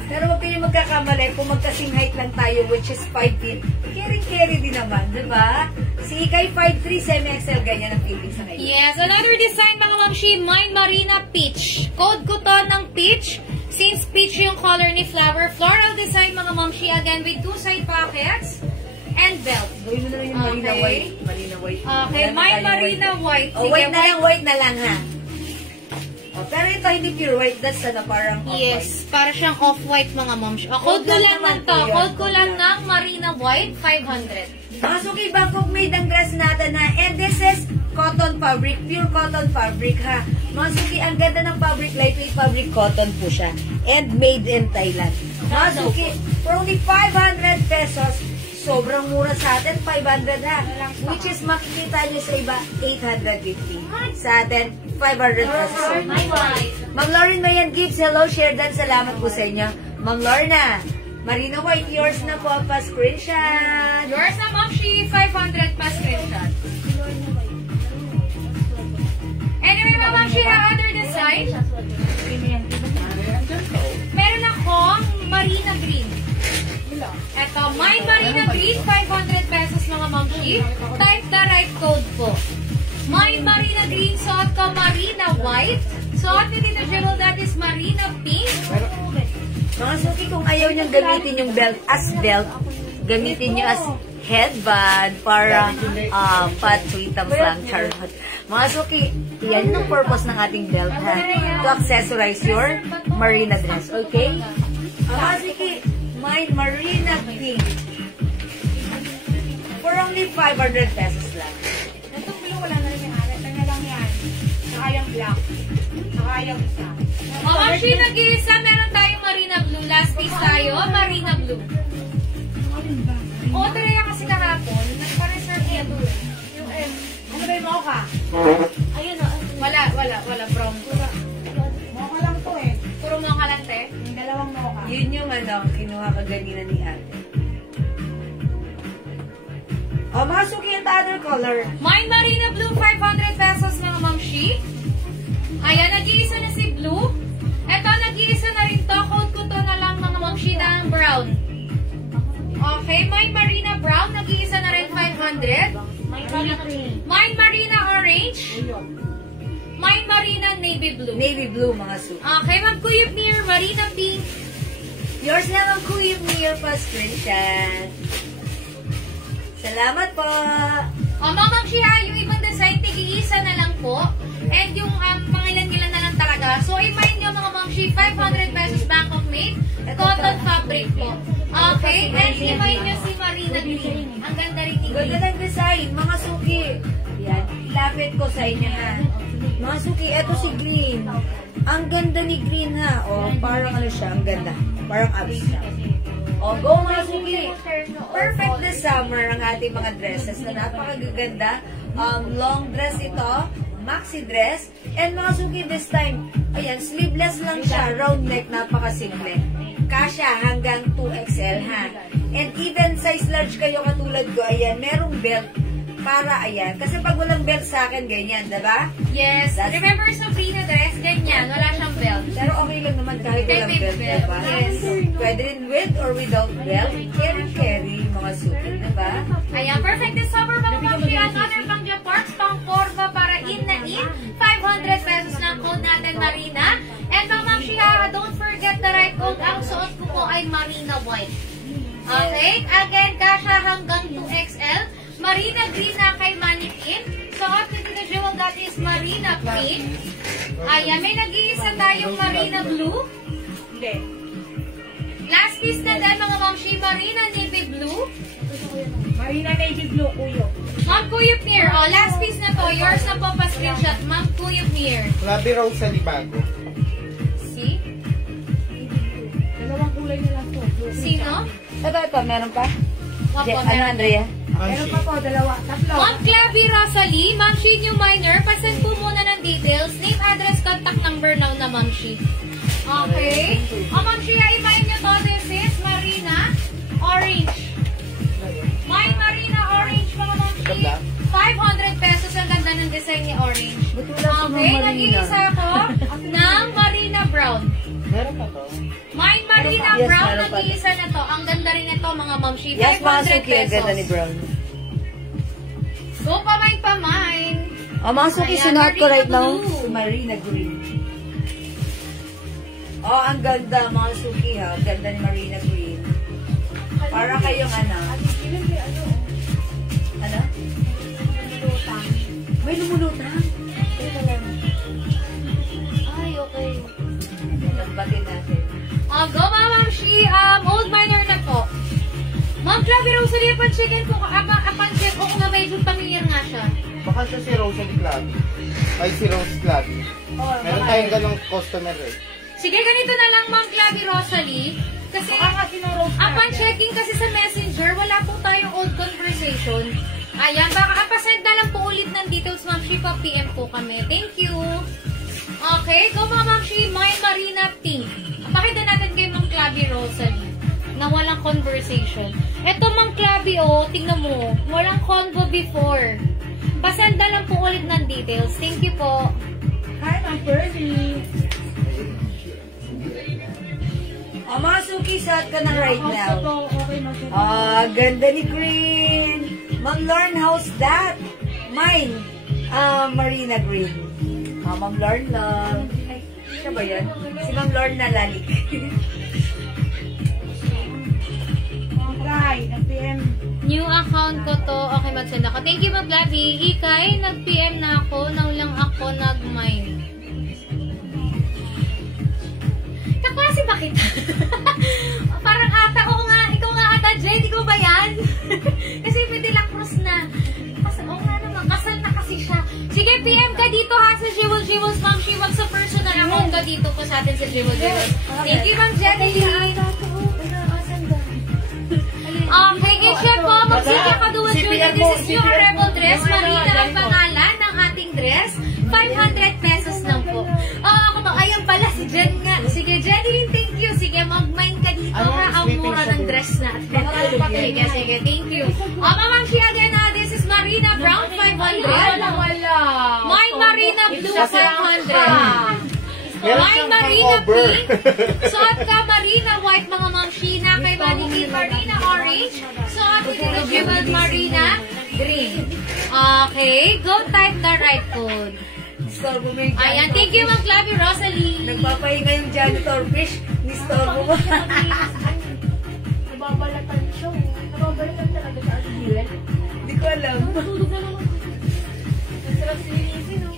Pero huwag kayo magkakamali kung magkasing height lang tayo, which is 5 feet. Carry din naman, di ba? Si Ikay 5'3", semi-XL, ganyan ang feeling sa kayo. Yes, another design, mga mamshi, Mind Marina Peach. Code ko to ng peach. Since peach yung color ni flower, floral design, mga mamshi, again with 2 side pockets and belt. Gawin mo na lang yung Marina Okay. White. Marina White. Okay, Wala na Mind tayong Marina White. Oh, white na lang ha. Oh, pero ito hindi pure white. That's parang off-white. Yes, para siyang off-white, mga mamshi. Code ko lang naman ng to. po yun. Code ko lang ng Marina White, 500. Mga suki, Bangkok made ang dress natin ha. And this is cotton fabric. Pure cotton fabric ha. Mga suki, ang ganda ng fabric. Lightweight fabric cotton po siya. And made in Thailand. Mga suki, for only 500 pesos, sobrang mura sa atin, 500 ha. Which is makikita nyo sa iba, 850. Sa atin, 500 pesos. Ma'am Lauren Mayan Gibbs, hello, share dan. Salamat po sa inyo. Ma'am Lorna, Marina White, yours na po pa screenshot. Yours na, mamshi, 500 pa screenshot. Anyway, mga mamshi, other design. Meron akong Marina Green. Ito, Mind Marina Green, 500 pesos, mga mamshi. Type the right code po. Mind Marina Green, suot ko Marina White. Suot ni Tito Jewel, that is Marina Pink. Mga suki, kung ayaw niyang gamitin yung belt as belt, gamitin niyo as headband para patwitams lang, charot. Mga suki, yan yung purpose ng ating belt ha. To accessorize your Marina dress, okay? Mga suki, Mind Marina Pink. For only 500 pesos lang. Itong blue, wala na rin yung alat. Kanya lang yan. Saka yung black. Saka yung isa. O, mamshi, nag-iisa, meron tayong Marina Blue. Last piece tayo, Marina Blue. Order yan kasi kahapon. Nagpa-reserve yan. Yung M. Ano ba yung mocha? Ayun o. Wala. From. Mocha lang to eh. Puro mga kalante. Yung dalawang mocha. Yun yung kinuha ka ganina ni ate. O, mga suki, yung other color. Mind Marina Blue, 500 pesos, mga mamshi. Ayan, nag-iisa na si Blue. Eto, nag-iisa na rin to. Code ko to na lang, mga mamshi, ng brown. Okay, Mine Marina Brown, nag-iisa na rin 500. Mine Marina Orange. Mine Marina Navy Blue. Navy blue, mga suki. Okay, Ma'am Kuyip Near Marina Pink. Yours naman, Kuyip Near pa screenshot. Salamat po. Ma'am Shia, yung ibang design, tig-iisa na lang po. And yung mga ilan-ilan na lang talaga. So, i-mind nyo mga Ma'am Shia, 500 pesos Bangkok made. Cotton fabric po. Okay, and i-mind nyo si Marina Green. Ang ganda rin tingin. Ganda ng design, mga suki. Yan, ilapit ko sa inyo ha. Mga suki, eto si Green. Ang ganda ni Green ha. O, parang ano siya, ang ganda. Parang abs siya. O, go mga suki. Perfect this summer ang ating mga dresses na napakaganda. Long dress ito, maxi dress. And mga suki, this time, ayan, sleeveless lang siya. Round neck, napakasimple. Kasya hanggang 2XL ha. And even size large kayo katulad ko, ayan, merong belt para, ayan. Kasi pag walang belt sa akin, ganyan, diba? Yes. Remember Sabrina dress? Ganyan. Wala siyang belt. Pero okay lang naman kahit walang belt, diba? Yes. Pwede rin with or without belt. Carry, mga suki, diba? Ayan. Perfect this summer, mga Ma'am Shia. Another pang Japarts, pang Corva para in na in. 500 pesos ng code natin, Marina. And mga Ma'am Shia, don't forget the right code. Ang suot ko po ay Marina White. Okay? Again, kasha hanggang 2XL. Marina Green na kay Mannequin. So, at the jewel that is Marina Pink. Ayan, may nag-iisa tayong Marina Blue. Hindi. Last piece na din, mga Ma'am Shia, Marina Navy Blue. Marina Navy Blue, Kuyo. Ma'am Kuyip Near. Oh, last piece na to. Yours na po pa-screenshot. Ma'am Kuyip Near. Labi Rosalie bago. See? Dalawang kulay na lang po. Sino? Ito, meron pa? Wapo, Ano, meron. Andrea? Meron pa po, dalawa. Tatlo. Ma'am Clavi Rosalie, Ma'am Shi New Minor, pasend po muna ng details, name, address, contact number now na Ma'am Shi. Okay? Ma'am Shi, i-mind nyo to. This is Marina Orange. My Marina Orange, mga Ma'am Shi. 500 pesos ang ganda ng design ni Orange. Okay, nag-iisa ako ng Marina Brown. Meron pa to. My Marina Yes, Brown, meron pa. nag-iisa na to. Ang ganda rin ito, mga Ma'am Shi. Yes, mga 500 suki, ang ganda ni pesos. Brown. So, pamain. Mga suki, Ayan, sinuot ko Marina right now. Blue. Si Marina Green. Ang ganda, mga suki ha. Ang ganda ni Marina Green. Para kayong ano. Ano? May lumulutang. Ay, okay. Nagbatin natin. Go, Ma'am Shi. Old minor na po. Ma'am Clavi Rosalie, pan-check ko pan-check ko kung medyo familiar nga siya. Baka siya si Rosalie Club. Ay, si Rose Club. Meron tayong ganong customer eh. Sige, ganito na lang, Ma'am Clavi Rosalie. Kasi, pan-checking kasi sa messenger, wala po tayong old conversation. Ayan, baka pasend na lang po ulit ng details, Ma'am Shi, pa-PM po kami. Thank you. Okay, go Ma'am Shi, My Marina Pink. Pakita natin kay Ma'am Clavi Rosalie na walang conversation. Eto Ma'am Clavi, tingnan mo, walang convo before. Pasend na lang po ulit ng details. Thank you po. Hi, Ma'am Pearly. Mga suki, suot ka na right now. Okay, Ma'am. Ganda ni Green. Ma'am Lauren, how's that? Mine, Marina Green. Ma'am Lauren lang. Siya ba yan? Si Ma'am Lauren na lalik. Try, nag-PM. New account ko to. Okay, mag-send ako. Thank you, Ma'am Clavi. Ikay, nag-PM na ako. Nang lang ako nag-mine. Kaklase ba kita? Parang ata, oo nga. Ikaw nga ata, Jen. Ikaw ba yan? Kasi may De La Cruz na. Oo nga naman. Kasal na kasi siya. Sige, PM ka dito ha sa Jewels, Ma'am Shi. Wag sa personal account ka dito po sa atin sa Jewels. Thank you, Ma'am Jeneline. Okay, Kisha po, magsika ka doon yun. This is your rebel dress. Marina ang pangalan ng ating dress. 500 pesos lang po. Ako ba? Ayun pala, si Jen nga. Sige, Jenny, thank you. Sige, mag-mine ka dito ha. Ang mura ng dress natin. Sige, thank you. Ma'am Shi, again, this is Marina Brown, 500. Wala. Mine Marina Blue, 500. Meron Ay, siyang Marina hangover. pink. Suot ka Marina white mga Ma'am Sheena. Kay Maniki Marina orange. Suot ko dito Jewel Marina green. Okay, go type the right code. Storbo mo yung janitor. Ayan, thank you Ma'am Clavi Rosalie. Nagpapahinga yung janitor fish. Ni-storbo mo. Nababalatan siya. Nababalatan talaga sa Admiral. Hindi ko alam. Natulog na naman. Nasarap sinilisin, no?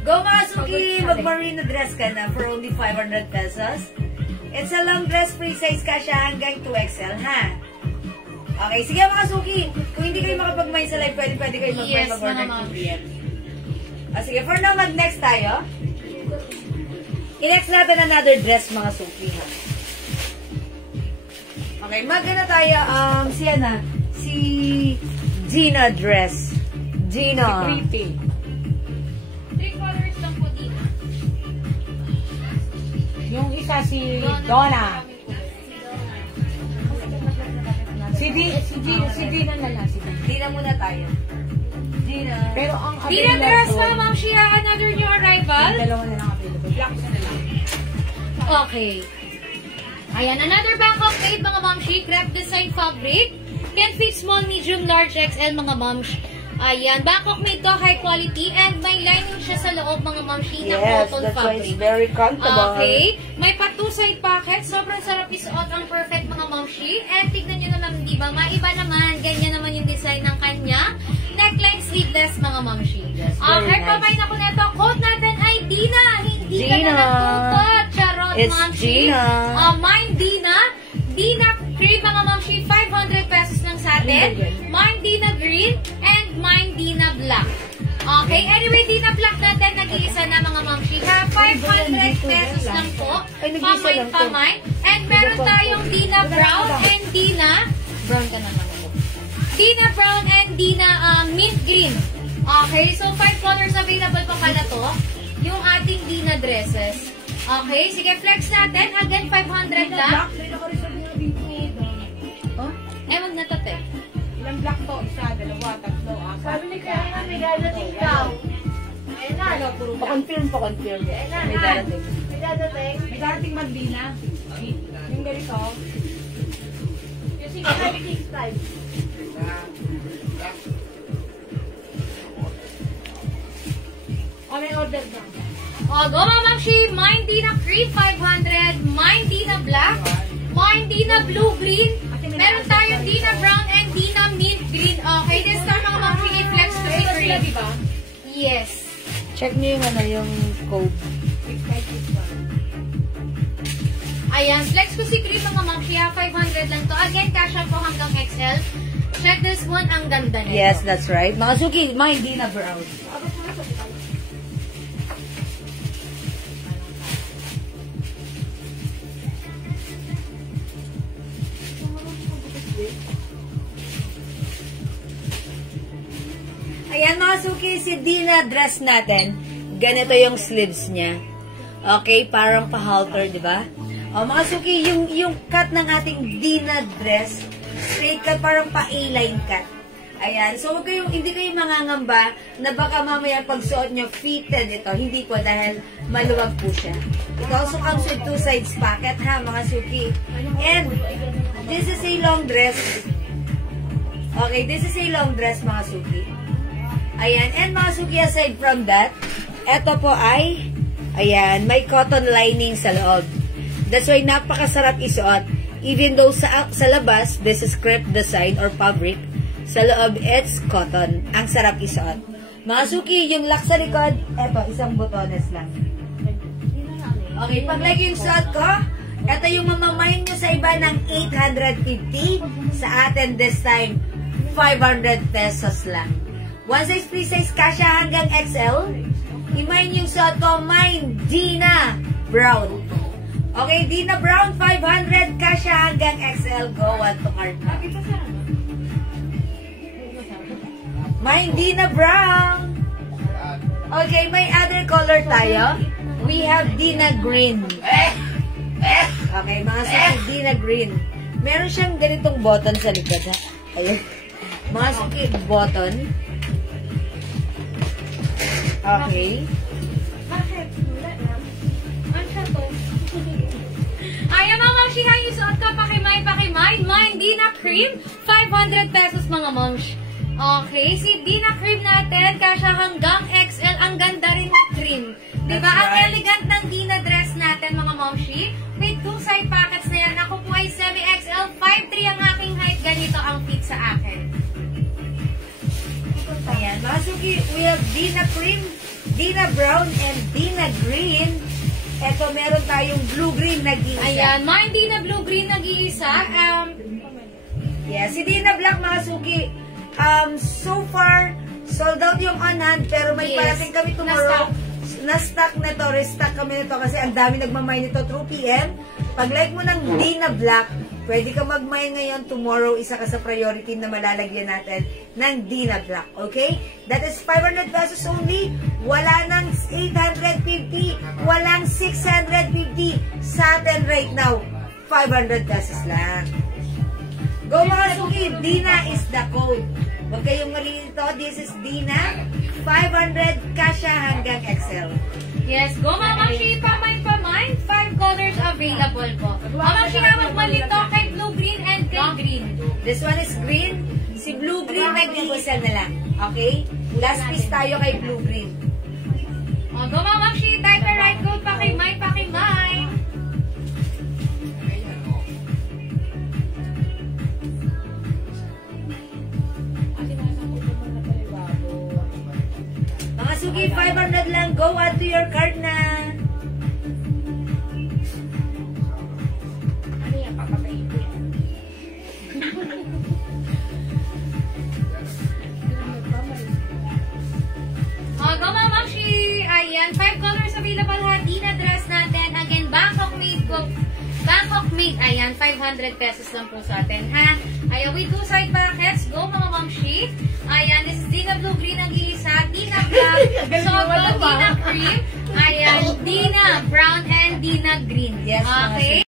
Go mga Suki! Mag-marina dress ka na for only 500 pesos. It's a long dress, free size ka siya hanggang 2XL, ha? Okay, sige mga Suki. Kung hindi kayo makapag-mind sa live, pwede kayo Yes, mag-order mga to PM. Sige, for now, mag-next tayo. I-next natin another dress, mga Suki, ha? Okay, mag-ano tayo, si Gina dress. Gina. Creepy. 3 colors lang po dito. Yung isa si Donna. Si Dina na lang. Gina muna tayo. Gina. Pero ang Dina dress pa, Ma'am Shia. Another new arrival. Dalawa na lang available. Black na lang. Okay. Ayan, another Bangkok made mga Ma'am Shia. Crepe design fabric. Can fit small, medium, large, XL mga Ma'am Shia. Ayan, Bangkok made to high quality and may lining siya sa loob mga Ma'am Shia ng cotton fabric. very comfortable. Okay. May pa 2 side pocket. Sobrang sarap isuot. Ang perfect mga Ma'am Shia. And tignan nyo naman, di ba? Maiba naman. Ganyan naman yung design ng kanya. Neckline sleeveless mga Ma'am Shia. Okay, pamain ako na ito. Quote natin ay Dina. Hindi ka na nagtutot. Charot, It's Ma'am Shia. Gina. Mine Dina. Dina cream mga Ma'am Shia. 500 pesos lang sa atin. Mine Dina green. And mine Dina black. Okay, anyway, Dina black natin. Nag-iisa na mga Ma'am Shia. 500 pesos lang po. Pamain. And meron tayong Dina brown and Dina. Brown ka naman. Dina brown and Dina mint green. Okay, so 5 colors available pa pala to. Yung ating Dina dresses. Okay, sige, flex natin. Again, 500 lang. May nakareserve na dito. Huh? Wag na to, te. Ilang black to? Isa, dalawa, tatlo, apat. Sabi ni Kaya nga may dadating daw. Ayun na. Pa-confirm. Ayun na. May darating. May dadating. May dadating Magdina. Yung ganito. Yung 6565. May order na. Go Ma'am Shia. Mine Dina cream 500. Mine Dina black. Mine Dina blue green. Meron tayong Dina brown and Dina mint green. Okay, this time mga Ma'am Shia i-flex to si Sila, cream. diba? Yes. Check nyo yung code. 6561. Ayan, flex ko si cream mga Ma'am Shia. 500 lang to. Again, kasha po hanggang XL. Check this one. Ang ganda nito. Yes, that's right. Mga Suki, mine Dina brown. Ayan mga Suki, si Dina dress natin. Ganito yung sleeves niya. Okay, parang pa-halter, di ba? O mga Suki, yung cut ng ating Dina dress, straight cut, parang pa-A-line cut. Ayan, so hindi kayo mangangamba na baka mamaya pagsuot nyo fitted ito. Hindi po dahil maluwag po siya. It also comes with 2 sides pocket ha mga Suki. And this is a long dress. Okay, this is a long dress mga Suki. Ayan, and mga Suki, aside from that, eto po ay, ayan, may cotton lining sa loob. That's why napakasarap isuot. Even though sa labas, this is crepe design or fabric, sa loob, it's cotton. Ang sarap isuot. Mga Suki, yung lock sa likod, eto, isang botones lang. Okay, paglagay yung suot ko, eto yung mamamayin nyo sa iba ng 850. Sa atin this time, 500 pesos lang. One size, free size, kasha hanggang XL. Imayin yung suot ko, mine, Dina Brown. Okay, Dina Brown, 500, kasha hanggang XL. Go, one to cart. Mine, Dina Brown. Okay, may other color tayo. We have Dina Green. Okay, mga Suki, Dina Green. Meron siyang ganitong button sa likod, ha? Ayun. Mga Suki, button. Okay. Bakit? Wala na. Ano siya to? Ayan mga mamshi, kaya yung suot ko, pakimay. Mine, Dina Cream, 500 pesos mga mamshi. Okay, si Dina Cream natin, kasya hanggang XL, ang ganda rin ng cream. Diba? That's Ang right. elegant ng Dina dress natin mga mamshi. May 2 side pockets na yan. Ako po ay semi-XL, 5'3" ang aking height. Ganito ang fit sa akin. Ayan, mga suki, we have Dina Cream, Dina Brown, and Dina Green. Ito, meron tayong blue-green nag-iisa. Ayan, mine Dina Blue-Green nag-iisa. Yeah, si Dina Black, mga suki, so far, sold out yung on hand, pero may Yes. parating kami tomorrow. Na-stock na to, restock kami nito kasi ang dami nagmamay nito through PM. Pag like mo ng Dina Black, pwede ka magmay ngayon, tomorrow, isa ka sa priority na malalagyan natin ng Dina Black. Okay? That is 500 pesos only. Wala nang 850. Walang 650. Sa atin right now, 500 pesos lang. Go mga suki, Dina is the code. Huwag kayong malilito. This is Dina. 500 kasya hanggang XL. Yes, go mamamshi, pamay. 5 colors available po. Mamamshi nga magmalito kay blue-green and kay green. This one is green. Si blue-green nag-iisa na lang. Okay? Last piece tayo kay blue-green. O, go mamamshi, type the right code, pakimay. Mga suki, 500 lang. Go add to your card na. Ano yan? Papatayin ko yan. O, go mamamshi. Ayan, 5 colors available ha. Dina dress natin. Again, Bangkok made po. Bangkok made. Ayan, 500 pesos lang po sa atin ha. Ayan, with 2 side pockets. Go mga mamshi. Ayan, this is Dina Blue-Green nag-iisa. Dina Black. So, go Dina Cream. Ayan, Dina Brown and Dina Green. Yes, mga Okay.